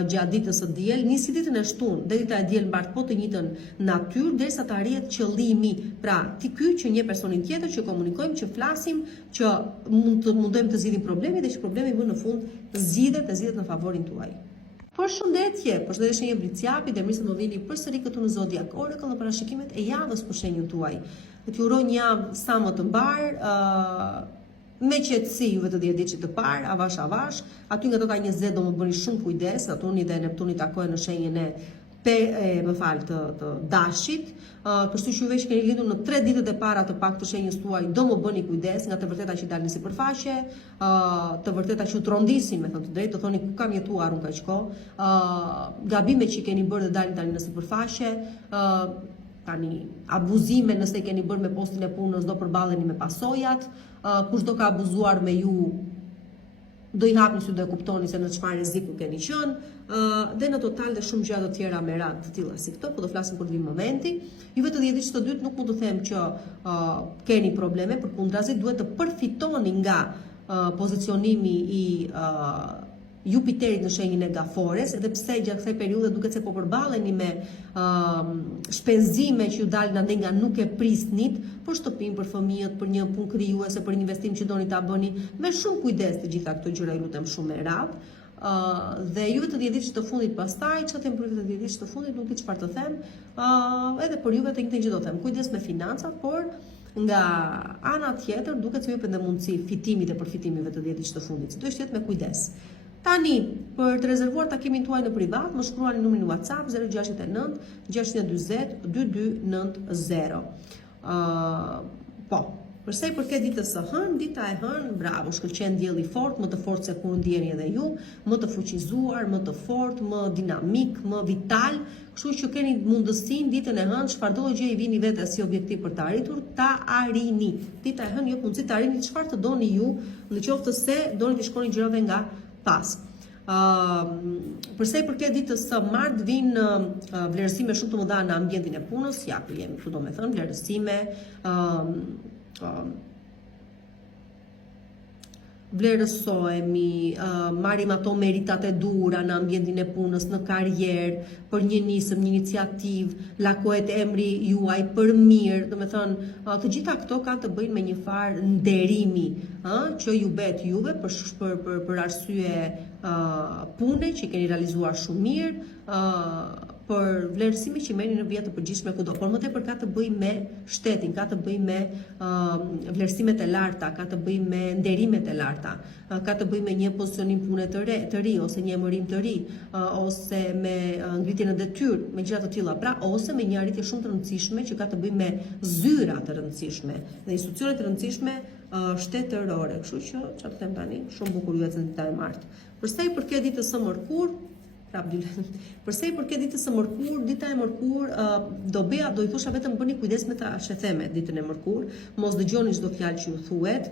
gjatë ditës së diel, nisi ditën e shtunë dhe dita e diel mbart po të njëjtën natyrë derisa të arrihet qëllimi. Pra, ti ky që një personin tjetër që komunikojmë, që flasim, që mundojmë të zgjidhim problemin dhe që problemi më në fund zgjidhet në favorin tuaj. Përshëndetje një Briciapi dhe mirë se më vini përsëri këtu në Zodiac Oracle në parashikimet e javës për shenjën tuaj. T'ju uroj një javë sa më të mbar, me qetësi juve të 10 ditë të parë, avash, aty nga tota 20 do më bëni shumë kujdes, Saturni dhe Neptuni takohen në shenjën e të dashit, kështu që juve që keni lindur në 3 ditët e para të pak të shenjës tuaj, do më bëni kujdes nga të vërteta që dalin sipërfaqe, të vërteta që trondisin, me thënë të drejtë, të thoni ku kam jetuar unë kaq kohë, gabime që keni bërë dhe dalin tani në sipërfaqe, tani abuzime nëse keni bërë me postin e punës do përballeni me pasojat, kush do ka abuzuar me ju do i hapni sy do e kuptoni se në çfarë rreziku keni qenë, dhe në total dhe shumë gjëra të tjera me radhë të tilla si këto, po do flasim për vim momenti. Juve të 10 të dytë nuk mund të them që keni probleme, përkundrazi duhet të përfitoni nga pozicionimi i Jupiterit në shenjën e Gafores, edhe pse gjatë kësaj periudhe duket se po përballeni me shpenzime që ju dalin andaj nga nuk e prisnit, për shtëpinë, për fëmijët, për një punë krijuese, për një investim që doni ta bëni, me shumë kujdes të gjitha këto gjëra, ju lutem shumë me radhë. Dhe juve të 10 ditësh të fundit pastaj, çfarë them për juve të 10 ditësh të fundit, nuk di çfarë të them, edhe për juve të njëjtën gjë do them, kujdes me financat, por nga ana tjetër duket se ju jepet mundësi fitimit e përfitimeve të 10 ditësh të fundit. Si do jetë me kujdes. Tani, për të rezervuar takimin tuaj në privat, më shkruani numrin WhatsApp 069 640 2290. Po, përsa i përket ditës së hënë, dita e hënë, bravo, shkëlqen dielli fort, më të fort se kur ndjeni edhe ju, më të fuqizuar, më të fort, më dinamik, më vital, kështu që keni mundësinë ditën e hënë, çfarëdo gjë i vini vetë si objektiv për të arritur, ta arrini. Dita e hënë jep mundësi të arrini çfarë të doni ju, nëse se doni të shkoni gjërave nga pas. Përsa i përket ditës së martë vinë vlerësime shumë të mëdha në ambientin e punës, ja ku jemi këtu, do me thënë vlerësime, vlerësohemi, marrim ato meritat e duhura në ambientin e punës, në karrierë, për një nisëm, një iniciativë, lakohet emri juaj për mirë, do me thënë, të gjitha këto kanë të bëjnë me një farë nderimi, që ju bet juve për arsye pune që keni realizuar shumë mirë, për vlerësimi që merrni në vijë të përgjithshme kudo, por më tepër ka të bëjë me shtetin, ka të bëjë me vlerësimet e larta, ka të bëjë me nderimet e larta, ka të bëjë me një pozicionim pune të ri ose një emërim të ri, ose me ngritjen e detyrë, me gjëra të tilla, pra ose me një arritje shumë të rëndësishme që ka të bëjë me zyra të rëndësishme dhe institucione të rëndësishme shtetërore. Kështu që çfarë të them tani, shumë bukur ju ecën dita e martë. Përsa i përket ditës së mërkurë, përsa i përket ditës së mërkurë, dita e mërkurë do i thosha vetëm bëni kujdes me ta shethemet ditën e mërkurë, mos dëgjoni çdo fjalë që ju thuhet,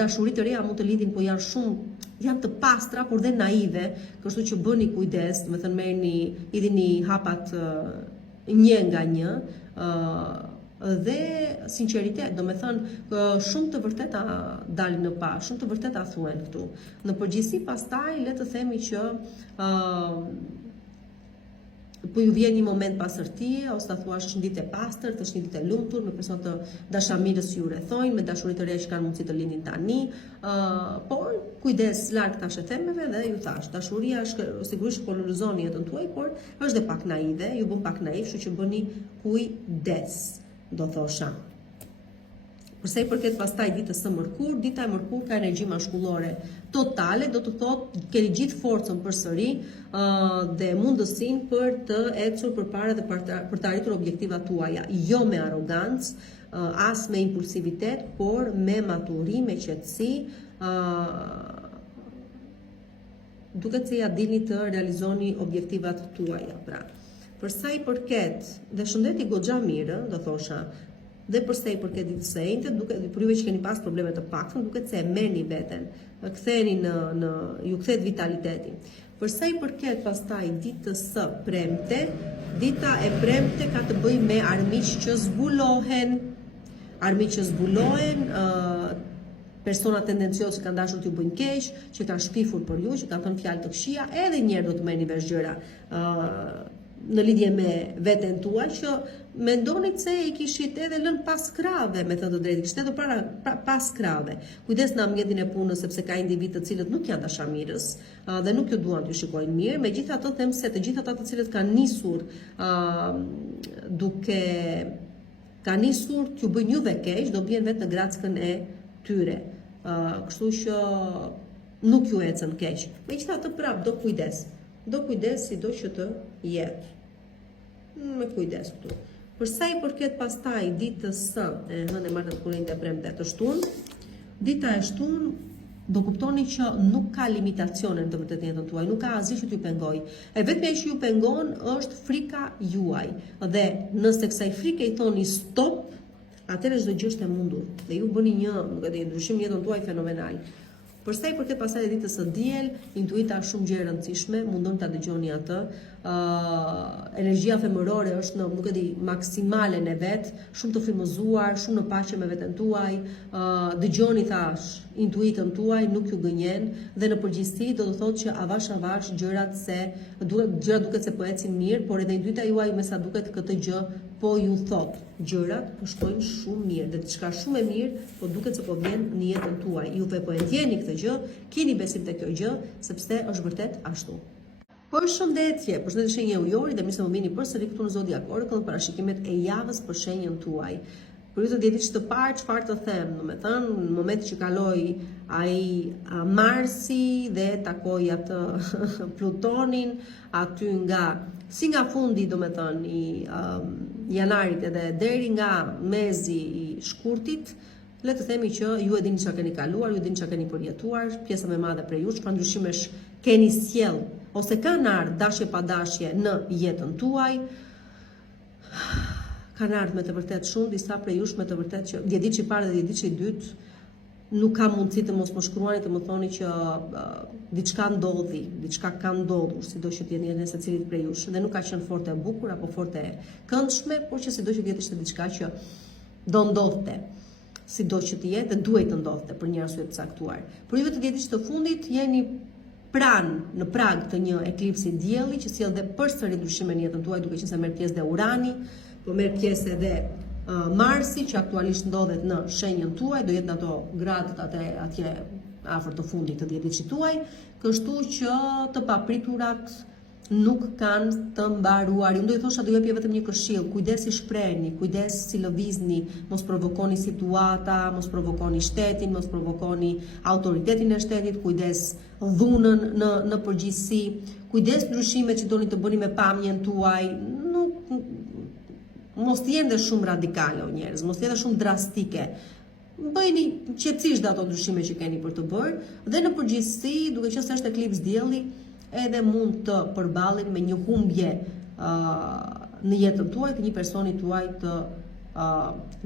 dashuritë e reja mund të lindin, po janë të pastra, por dhe naive, kështu që bëni kujdes, do të thënë merrni, idhini hapat një nga një, dhe sinqeritet, do me thënë shumë të vërteta dalin në pa, shumë të vërteta thuen këtu. Në përgjithësi pastaj le të themi që po ju vjen një moment pasërtie, ose ta thuash është një ditë e pastërt, është një ditë e lumtur, me person të dashamirës që ju rrethojnë, me dashuri të re që kanë mundësi të lindin tani, por kujdes larg tash e themeve dhe ju thash, dashuria sigurisht polarizoni jetën tuaj, por është dhe pak naive, ju bën pak naiv, kështu që bëni kujdes, do thosha. Përsa i përket pastaj ditës së mërkurë, dita e mërkurë ka energji mashkullore totale, do të thotë keni gjithë forcën përsëri dhe mundësinë për të ecur përpara dhe për të arritur objektivat tuaja, jo me arrogancë, as me impulsivitet, por me maturim, me qetësi, duket se ja dini të realizoni objektivat tuaja. Pra, përsa i përket dhe shëndeti goxha mirë, do thosha, dhe përsa i përket ditës së enjte, për juve që keni pas probleme të paktën, duket se e merrni veten, ktheheni ju kthehet vitaliteti. Përsa i përket pastaj ditës së premte, dita e premte ka të bëjë me armiq që zbulohen, persona tendenciozë që kanë dashur t'ju bëjnë keq, që kanë shpifur për ju, që kanë thënë fjalë të këqija, edhe një herë do të merrni vesh gjëra në lidhje me veten tuaj që mendonit se i kishit edhe lënë pas krave, me thënë të drejtë, kishit edhe pas krave. Kujdes në ambientin e punës, sepse ka individ të cilët nuk janë dashamirës dhe nuk ju duan t'ju shikojnë mirë. Megjithatë them se të gjithë ata të cilët kanë nisur t'ju bëjnë juve keq, do bien vetë në grackën e tyre. Kështu që nuk ju ecën keq. Megjithatë prap do kujdes sido që të jetë. me kujdes këtu. Për sa i përket pastaj ditës së hënë martën kurrë të premte të shtunë, dita e shtunë do kuptoni që nuk ka limitacione në të vërtetë në jetën tuaj, nuk ka asgjë që t'ju pengoj. E vetmja që ju pengon është frika juaj. Dhe nëse kësaj frike i thoni stop, atëherë çdo gjë është e mundur. Dhe ju bëni një, nuk e di, ndryshim në jetën tuaj fenomenal. Për sa i përket pasaj ditës së diel, intuita është shumë gjë e rëndësishme, mundon ta dëgjoni atë. Energjia femërore është në, nuk e di, maksimale në vet, shumë të frymëzuar, shumë në paqe me veten tuaj. Dëgjoni thash intuitën tuaj, nuk ju gënjen dhe në përgjithësi do të thotë që avash gjërat duket se po ecin mirë, por edhe intuita juaj me sa duket këtë gjë po ju thot. Gjërat po shkojnë shumë mirë dhe diçka shumë e mirë po duket se po vjen në jetën tuaj. Juve po e ndjeni këtë gjë, keni besim te kjo gjë sepse është vërtet ashtu. Përshëndetje shenja ujori dhe mirë se më vini përsëri këtu në Zodiac Oracle në parashikimet e javës për shenjën tuaj. Për ju të djetish të parë çfarë të them, domethënë në momentin që kaloi ai Marsi dhe takoi atë Plutonin aty si nga fundi domethënë i janarit edhe deri nga mezi i shkurtit, le të themi që ju e dini çka keni kaluar, ju e dini çka keni përjetuar, pjesa më e madhe prej jush, çfarë ndryshimesh keni sjell ose kanë ardhur dashje pa dashje në jetën tuaj. Kanë ardhur me të vërtet shumë, disa prej jush me të vërtet që djediçi i parë dhe djediçi i dytë nuk ka mundësi të mos më shkruani të më thoni që diçka ndodhi, diçka ka ndodhur, sido që t'jeni në secilit prej jush, dhe nuk ka qenë fort e bukur apo fort e këndshme, por që sido që t'jetë ishte diçka që do ndodhte, sido që t'jetë dhe duhet të ndodhte për një arsye të caktuar. Por juve të djetish të fundit jeni pranë në prag të një eklipsi dielli që sjell dhe përsëri ndryshime në jetën tuaj, duke qenë se merr pjesë dhe Urani, po merr pjesë edhe Marsi që aktualisht ndodhet në shenjën tuaj, do jetë në ato gradët atje afër të fundit të djetiçit tuaj, kështu që të papriturat nuk kanë të mbaruar. Unë do i thosha do jepje vetëm një këshill, kujdes si shprehni, kujdes si lëvizni, mos provokoni situata, mos provokoni shtetin, mos provokoni autoritetin e shtetit, kujdes dhunën në përgjithësi, kujdes ndryshimet që doni të bëni me pamjen tuaj, mos t'jeni dhe shumë radikale o njerëz, mos t'jeni dhe shumë drastike. Bëjni qetësisht ato ndryshime që keni për të bërë dhe në përgjithësi, duke qenë se është eklips dielli, edhe mund të përballen me një humbje në jetën tuaj të një personi tuaj të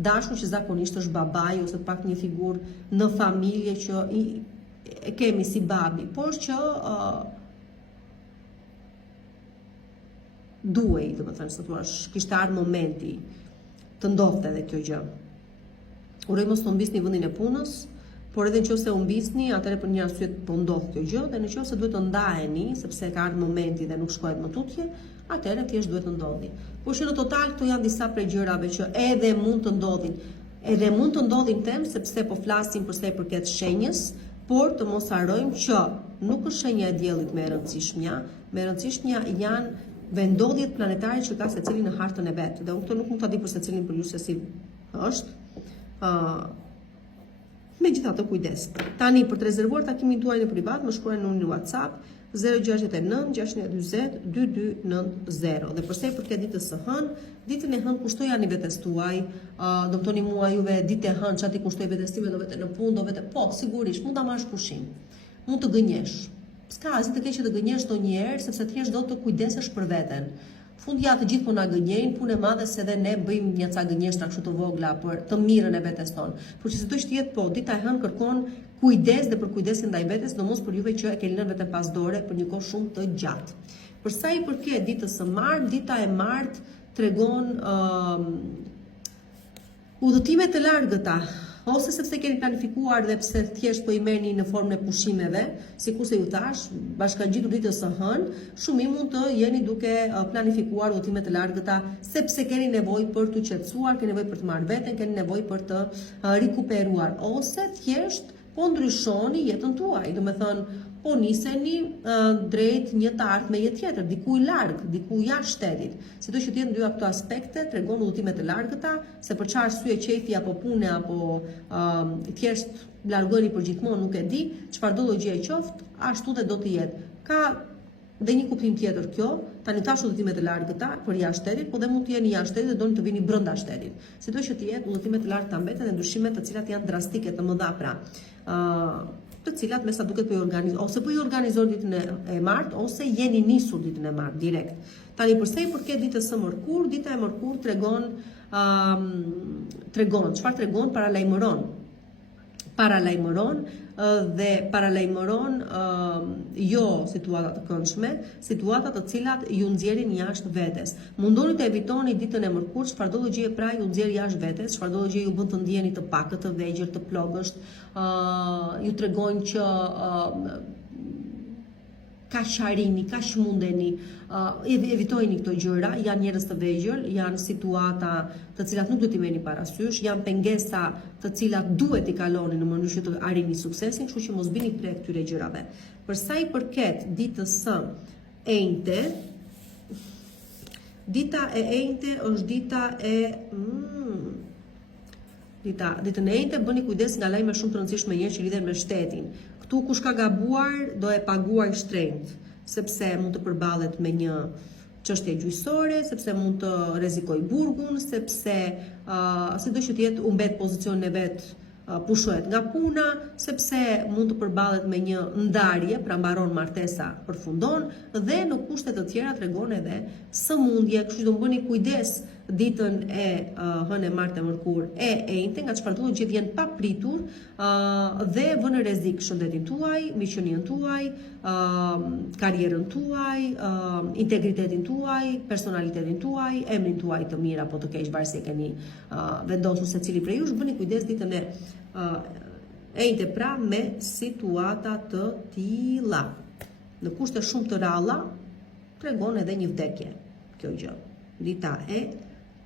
dashur që zakonisht është babai ose të pak një figurë në familje që e kemi si babi, por që duhej, domethënë se thua, kishte ardhur momenti të ndodhte edhe kjo gjë. Uroj mos të humbisni vendin e punës, por edhe nëse humbisni, atëherë për një arsye po ndodh kjo gjë, dhe nëse duhet të ndaheni sepse ka ardhur momenti dhe nuk shkohet më tutje, atëherë thjesht duhet të ndodhi. Por që në total këto janë disa prej gjërave që edhe mund të ndodhin. Edhe mund të ndodhin them sepse po flasim për sa i përket shenjës, por të mos harrojmë që nuk është shenja e diellit më e rëndësishmja, më e rëndësishmja janë vendodhjet planetare që ka secili në hartën e vet. Dhe unë këto nuk mund ta di për secilin për ju se si është. Megjithatë kujdes. Tani për të rezervuar takimin tuaj në privat, më shkruani në WhatsApp 069 620 2290. Dhe përsa i përket ditës së hënë, ditën e hënë kushtoj ani vetes tuaj, do të thoni mua juve ditë e hënë çati kushtoj vetes time, do vete në punë, do vete, po, sigurisht mund ta marrësh pushim. Mund të gënjesh. S'ka asgjë të keqe të gënjesh ndonjëherë sepse thjesht do të kujdesesh për veten. Fundja të gjithë po na gënjejnë, punë e madhe se edhe ne bëjmë një ca gënjeshtra kështu të vogla për të mirën e vetes tonë. Por që sido që jetë po, dita e hënë kërkon kujdes dhe për kujdesin ndaj vetes, domos për juve që e keni lënë veten pas dore për një kohë shumë të gjatë. Për sa i përket ditës së martë, dita e martë tregon udhëtime të largëta, ose sepse keni planifikuar dhe pse thjesht po i merrni në formën e pushimeve, sikurse ju thash, bashkangjitur ditës së hënë, shumë mund të jeni duke planifikuar udhëtime të largëta sepse keni nevojë për të qetësuar, keni nevojë për të marrë veten, keni nevojë për të rikuperuar, ose thjesht po ndryshoni jetën tuaj, domethënë po niseni drejt një të ardhmeje tjetër, diku i larg, diku jashtë shtetit. Sido që të jenë dy këto aspekte, tregon udhëtime të largëta, se për çfarë arsye qefi apo pune apo thjesht largoheni për gjithmonë, nuk e di, çfarëdo lloj gjëje qoftë, ashtu dhe do të jetë. Ka dhe një kuptim tjetër kjo, tani tash udhëtimet e largëta për jashtë shtetit, po dhe mund të jeni jashtë shtetit dhe doni të vini brenda shtetit. Sido që të jetë udhëtimet e largëta mbeten dhe ndryshimet të cilat janë drastike të mëdha pra. Të cilat me sa duket po i organizojnë ose po i organizojnë ditën e martë ose jeni nisur ditën e martë direkt. Tani përsa i përket ditës së mërkurë, dita e mërkurë tregon çfarë tregon, paralajmëron jo situata të këndshme, situata të cilat ju nxjerrin jashtë vetes. Mundoni të evitoni ditën e mërkurë, çfarëdo gjë pra ju nxjerr jashtë vetes, çfarëdo gjë ju bën të ndjeni të pakët, të vegjël, të plogësht, ju tregojnë që ka sharini, ka shmundeni, evitojni këto gjëra, janë njerëz të vegjël, janë situata të cilat nuk do t'i merrni parasysh, janë pengesa të cilat duhet i kaloni në mënyrë që të arrini suksesin, kështu që mos bini prek këtyre gjërave. Për sa i përket ditës së enjte, dita e enjte është dita e ditën e enjte bëni kujdes nga lajme shumë të rëndësishme njerëz që lidhen me shtetin. Këtu kush ka gabuar do e paguaj shtrenjtë, sepse mund të përballet me një çështje gjyqësore, sepse mund të rrezikoj burgun, sepse sido që të jetë u mbet pozicionin e vet, pushohet nga puna, sepse mund të përballet me një ndarje, pra mbaron martesa, përfundon dhe në kushte të tjera tregon edhe sëmundje, kështu që do bëni kujdes ditën e hënë e martë e mërkurë e enjte, nga çfarëdo gjë vjen pa pritur dhe vën në rrezik shëndetin tuaj, miqënien tuaj, karrierën tuaj, integritetin tuaj, personalitetin tuaj, emrin tuaj të mirë apo të keq, varësi e keni vendosur secili prej jush. Bëni kujdes ditën e enjte pra me situata të tilla. Në kushte shumë të ralla tregon edhe një vdekje kjo gjë. Dita e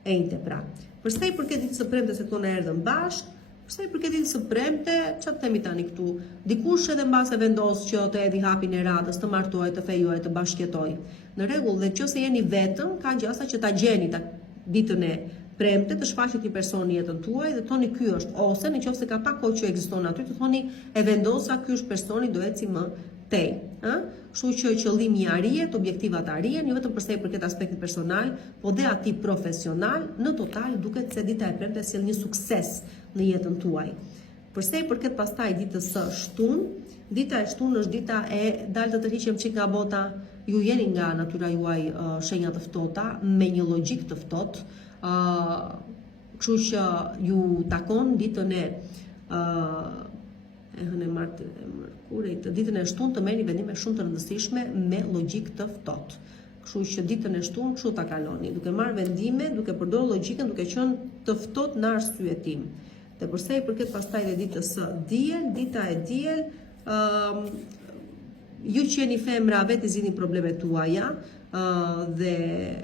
enjte pra. Përsa i përket ditës së premte, se këto na erdhën bashkë, përsa i përket ditës së premte, çfarë themi tani këtu? Dikush edhe mbase vendos që të hedhë hapin e radhës, të martohet, të fejohet, të bashkëjetojë. Në rregull, dhe nëse jeni vetëm, ka gjasa që ta gjeni ditën e premte, të shfaqet një person në jetën tuaj dhe thoni ky është, ose nëse ka pak kohë që ekziston aty, të thoni e vendosa ky është personi, do eci më tej, Kështu që qëllimi i arrihet, objektivat arrihen, jo vetëm përsa i përket aspektit personal, po dhe atij profesional, në total duket se dita e premte sjell një sukses në jetën tuaj. Përsa i përket pastaj ditës së shtunë, dita e shtunë është dita e dalë të tërhiqem çik nga bota, ju jeni nga natyra juaj shenja të ftohta, me një logjik të ftohtë, kështu që ju takon ditën e hënë e martë e mërkurit, ditën e shtunë të merrni vendime shumë të rëndësishme me logjik të ftohtë. Kështu që ditën e shtunë kështu ta kaloni, duke marrë vendime, duke përdorur logjikën, duke qenë të ftohtë në arsyetim. Dhe përsa i përket pastaj dhe ditës së diel, dita e diel, ju që jeni femra vetë zgjidhni problemet tuaja dhe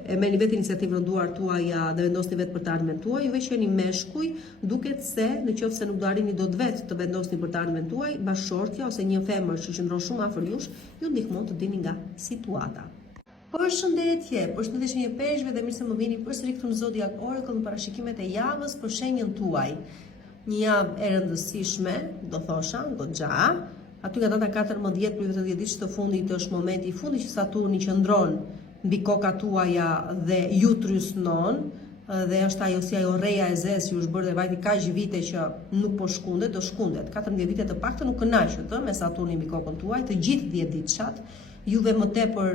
e merrni vetë iniciativën në duar tuaja dhe vendosni vetë për të ardhmen tuaj. Juve që jeni meshkuj, duket se nëse nuk do arrini dot vetë të vendosni për të ardhmen tuaj, bashkëshortja ose një femër që qëndron shumë afër jush, ju ndihmon të dilni nga situata. Përshëndetje, përshëndetje një peshqve dhe mirë se më vini përsëri këtu në Zodiac Oracle në parashikimet e javës për shenjën tuaj. Një javë e rëndësishme, do thosha, goxha. Aty nga data 14 për 10 ditë të fundit është momenti i fundit që Saturni qëndron mbi kokat tuaja dhe ju trysnon, dhe është ajo si ajo reja e zezë që është bërë dhe vajti kaq vite që nuk po shkundet, do shkundet. 14 vite të paktën nuk kënaqet me Saturnin mbi kokën tuaj, të gjithë 10 ditëshat, juve më tepër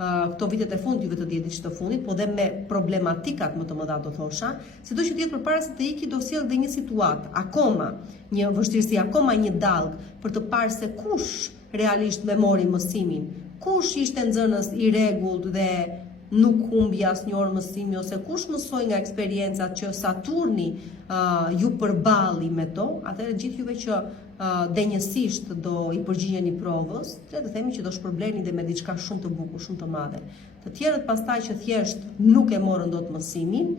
këto vitet e fundit, juve të 10 ditës të fundit, po dhe me problematikat më të mëdha do thosha, sido që të jetë përpara se të iki do sjell dhe një situatë, akoma një vështirësi, akoma një dallg për të parë se kush realisht me mori mësimin, kush ishte nxënës i rregullt dhe nuk humbi asnjë orë mësimi, ose kush mësoi nga eksperiencat që Saturni ju përballi me to, atëherë gjithë juve që denjësisht do i përgjigjeni provës, le të themi që do shpërbleni dhe me diçka shumë të bukur, shumë të madhe. Të tjerët pastaj që thjesht nuk e morën dot mësimin,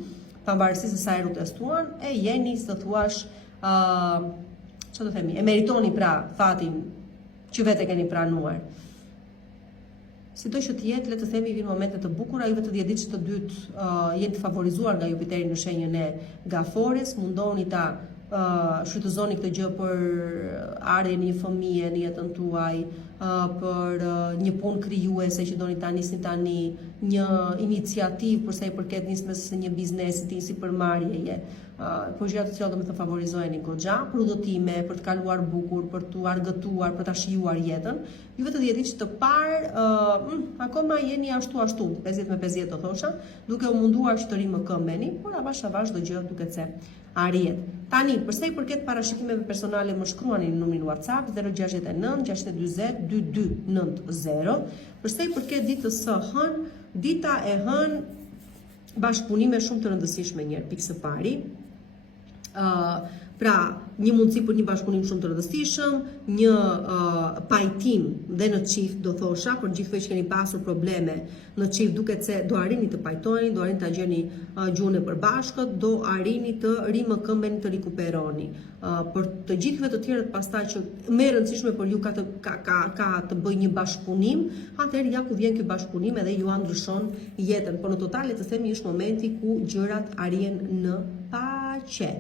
pavarësisht se sa herë u testuan, e jeni së thuash çfarë do themi, e meritoni pra fatin që vetë keni pranuar. Sido që të jetë, le të themi, vinë momente të bukura, juve të 10 ditës të dytë jeni të favorizuar nga Jupiteri në shenjën e Gafores, mundoni ta shfrytëzoni këtë gjë për ardhjen e një fëmije në jetën tuaj, për një punë krijuese që doni ta nisni tani, një iniciativë për sa i përket nismës së një biznesi, të si përmarrjeje, po gjëra të cilat do të favorizojnë goxha, për udhëtime, për të kaluar bukur, për të argëtuar, për ta shijuar jetën. Juve të djetit që të parë, akoma jeni ashtu, 50 me 50 do thosha, duke u munduar që të rimë këmbeni, por avash do gjë duket se arrihet. Tani, përsa i përket parashikimeve personale, më shkruani në numrin WhatsApp 069 640 2290. Përsa i përket ditës së hënë, dita e hënë, bashkëpunime shumë të rëndësishme njërë, pikë së pari. Pra, një mundësi për një bashkëpunim shumë të rëndësishëm, një pajtim dhe në çift do thosha, për gjithë që keni pasur probleme në çift, duket se do arrini të pajtojni, do arrini të gjeni gjuhën e përbashkët, do arrini të rimëkëmbeni, të rikuperoni. Për të gjithëve të tjerët pastaj që më e rëndësishme për ju ka të bëj një bashkëpunim, atëherë ja ku vjen ky bashkëpunim edhe ju ndryshon jetën. Por në total le të themi është momenti ku gjërat arrin në paqe.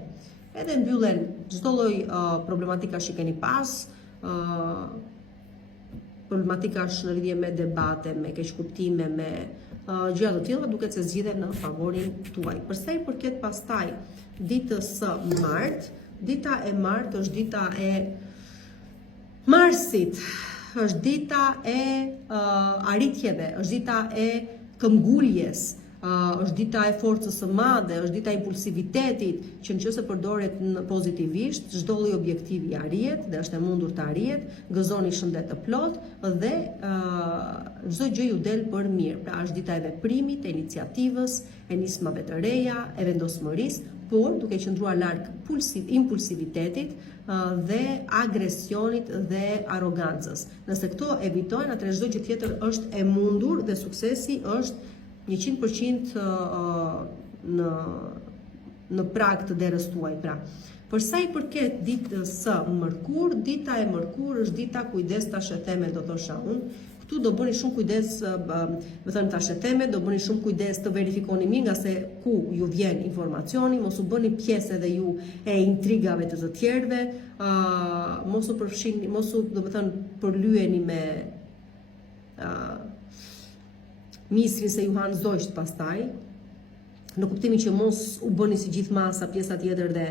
Edhe mbyllen çdo lloj problematikash që keni pas, problematikash në lidhje me debate, me keqkuptime, me gjëra të tilla, duket se zgjidhen në favorin tuaj. Përsa i përket pastaj ditës së martë, dita e martë është dita e Marsit, është dita e arritjeve, është dita e këmbguljes, është dita e forcës së madhe, është dita e impulsivitetit, që nëse përdoret pozitivisht, çdo lloj objektivi arrihet dhe është e mundur të arrihet, gëzoni shëndet të plot dhe çdo gjë ju del për mirë. Pra është dita e veprimit, e iniciativës, e nismave të reja, e vendosmërisë, por duke qëndruar larg impulsivitetit dhe agresionit dhe arrogancës. Nëse këto evitojnë, atëherë çdo gjë tjetër është e mundur dhe suksesi është 100% në prag të derës tuaj. Pra, përsa i përket ditës së mërkur, dita e mërkur është dita kujdes tash e theme, do thosha unë. Këtu do bëni shumë kujdes, më thënë tash e theme, do bëni shumë kujdes të verifikoni mirë nga se ku ju vjen informacioni, mos u bëni pjesë edhe ju e intrigave të tjerëve, mos u përfshini, mos u, do të thënë, përlyeni me misrin se ju hanë zojsht pastaj, në kuptimin që mos u bëni si gjithë masa pjesa tjetër dhe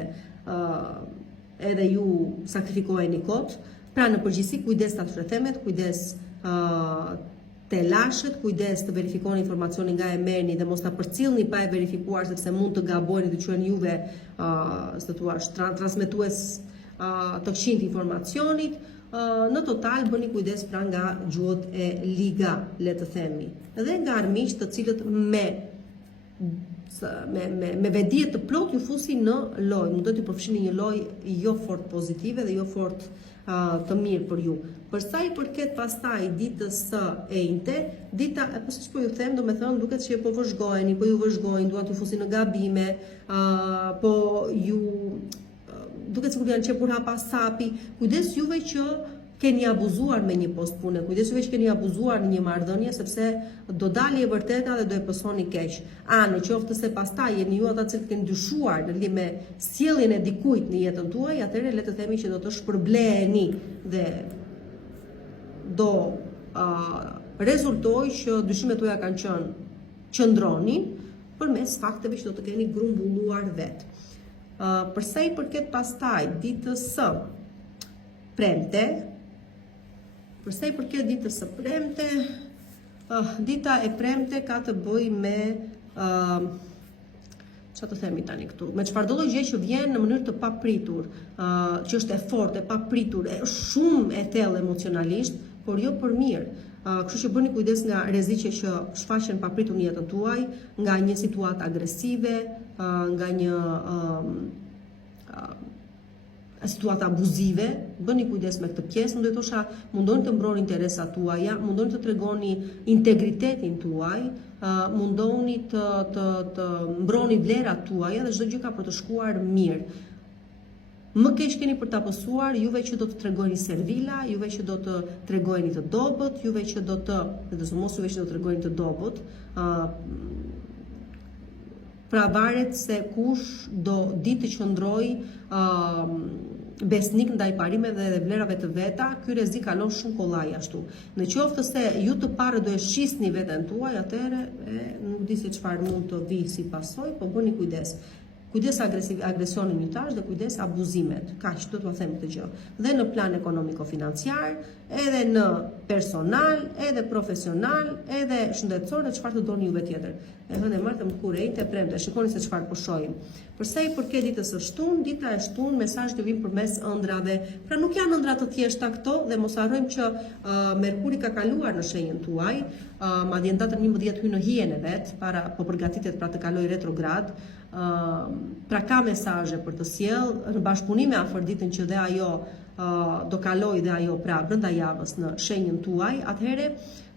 edhe ju sakrifikoheni kot. Pra në përgjithësi kujdes të shërthemet, kujdes të lashet, kujdes të verifikoni informacionin nga e merrni dhe mos ta përcillni pa e verifikuar sepse mund të gabojni të quhen juve transmetues të këqij informacionit. Në total bëni kujdes pra nga gjuhët e liga, le të themi, dhe nga armiq të cilët me vedije të plot ju fusin në lojë, mund të përfshini një lojë jo fort pozitive dhe jo fort të mirë për ju. Përsa i përket pastaj ditës së enjte, dita, pse po ju them, do me thënë, duket që po vëzhgojeni, po ju vëzhgojnë, duan t'ju fusin në gabime, po ju duket sikur janë qepur hapa sapi. Kujdes juve që keni abuzuar me një post pune, kujdes juve që keni abuzuar në një marrëdhënie, sepse do dali e vërteta dhe do e pësoni keq. Në qoftë se pastaj jeni ju ata që keni dyshuar në lidhje me sjelljen e dikujt në jetën tuaj, atëherë le të themi që do të shpërbleheni dhe do rezultojë që dyshimet tuaja kanë qenë qëndronin përmes fakteve që do të keni grumbulluar vetë. Përsa i përket pastaj ditës së premte, dita e premte ka të bëj me çfarë të themi tani këtu, me çfarëdo lloj gjë që vjen në mënyrë të papritur, që është e fortë, e papritur, shumë e thellë emocionalisht, por jo për mirë. Kështu që bëni kujdes nga rreziqe që shfaqen papritur në jetën tuaj, nga një situatë agresive, nga një situatë abuzive, bëni kujdes me këtë pjesë. Unë do të thosha, mundoni të mbroni interesat tuaja, mundoni të tregoni integritetin tuaj, mundoni të mbroni vlerat tuaja dhe çdo gjë ka për të shkuar mirë. Më keq keni për ta pësuar juve që do të tregojeni servila, juve që do të tregojeni të dobët, juve që do të, mos juve që do të tregojeni të dobët, pra varet se kush do ditë të qëndroj besnik ndaj parimeve dhe vlerave të veta, ky rrezik kalon shumë kollaj ashtu. Në qoftë se ju të parë do e shisni veten tuaj, atëherë nuk di se çfarë mund të vijë si pasojë, po bëni kujdes. Kujdes agresionin njëtash dhe kujdes abuzimet. Kaq do t'ua them këtë gjë. Dhe në plan ekonomiko-financiar, edhe në personal, edhe profesional, edhe shëndetësor, dhe çfarë të doni juve tjetër. E hënë e martë më kurejt e premte, shikoni se çfarë po shohim. Përsa i përket ditës së shtunë, dita e shtunë, mesazhet të vinë përmes ëndrave. Pra nuk janë ëndra të thjeshta këto dhe mos harrojmë që Merkuri ka kaluar në shenjën tuaj, madje datën 11 hyn në hijen e vet, para po përgatitet pra të kaloj retrograd. Pra ka mesazhe për të sjell në bashkëpunim me Afërditën që dhe ajo do kaloj dhe ajo pra brenda javës në shenjën tuaj, atëherë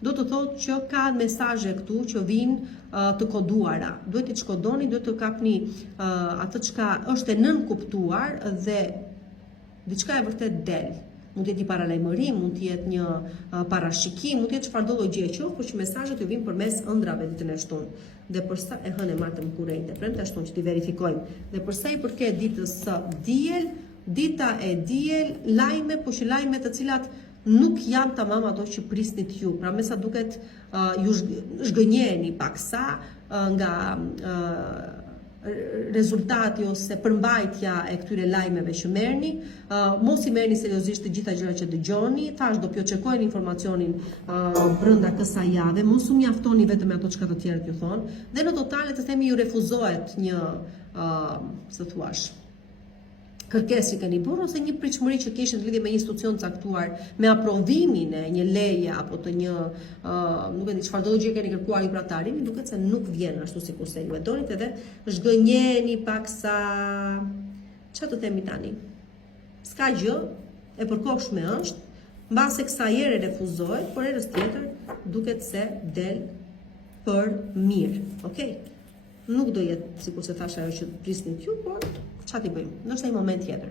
do të thotë që ka mesazhe këtu që vinë të koduara. Duhet të shkodoni, duhet të kapni atë çka është e nënkuptuar dhe diçka e vërtet del. Mund të jetë një paralajmërim, mund të jetë një parashikim, mund të jetë çfarëdo lloj gjëje qoftë, por që mesazhet ju vinë përmes ëndrave ditën e shtunë. Dhe përsa e hënë martëm kurrejt e premte ashtu që ti verifikojmë. Dhe përsa i përket ditës së diel, dita e diel, lajme, po që lajme të cilat nuk janë tamam ato që prisnit ju. Pra me sa duket ju zhgënjeheni paksa nga rezultati ose përmbajtja e këtyre lajmeve që merrni, mos i merrni seriozisht të gjitha gjërat që dëgjoni, thash do pjoçekojeni informacionin brenda kësaj jave, mos u mjaftoni vetëm me ato çka të tjerët ju thonë, dhe në totale të themi ju refuzohet një, se thuash, kërkesë që keni bërë ose një pritshmëri që kishit lidhje me një institucion caktuar, me aprovimin e një leje apo të një, nuk e di çfarë do gjë keni kërkuar ju për atë arim, duket se nuk vjen ashtu sikurse ju e donit edhe zhgënjeni paksa. Çfarë të themi tani? S'ka gjë, e përkohshme është, mbase kësaj here refuzohet, por herës tjetër duket se del për mirë. Okej? Nuk do jetë sikurse thash ajo që prisnit ju, por çfarë ti bëjmë? Ndoshta një moment tjetër.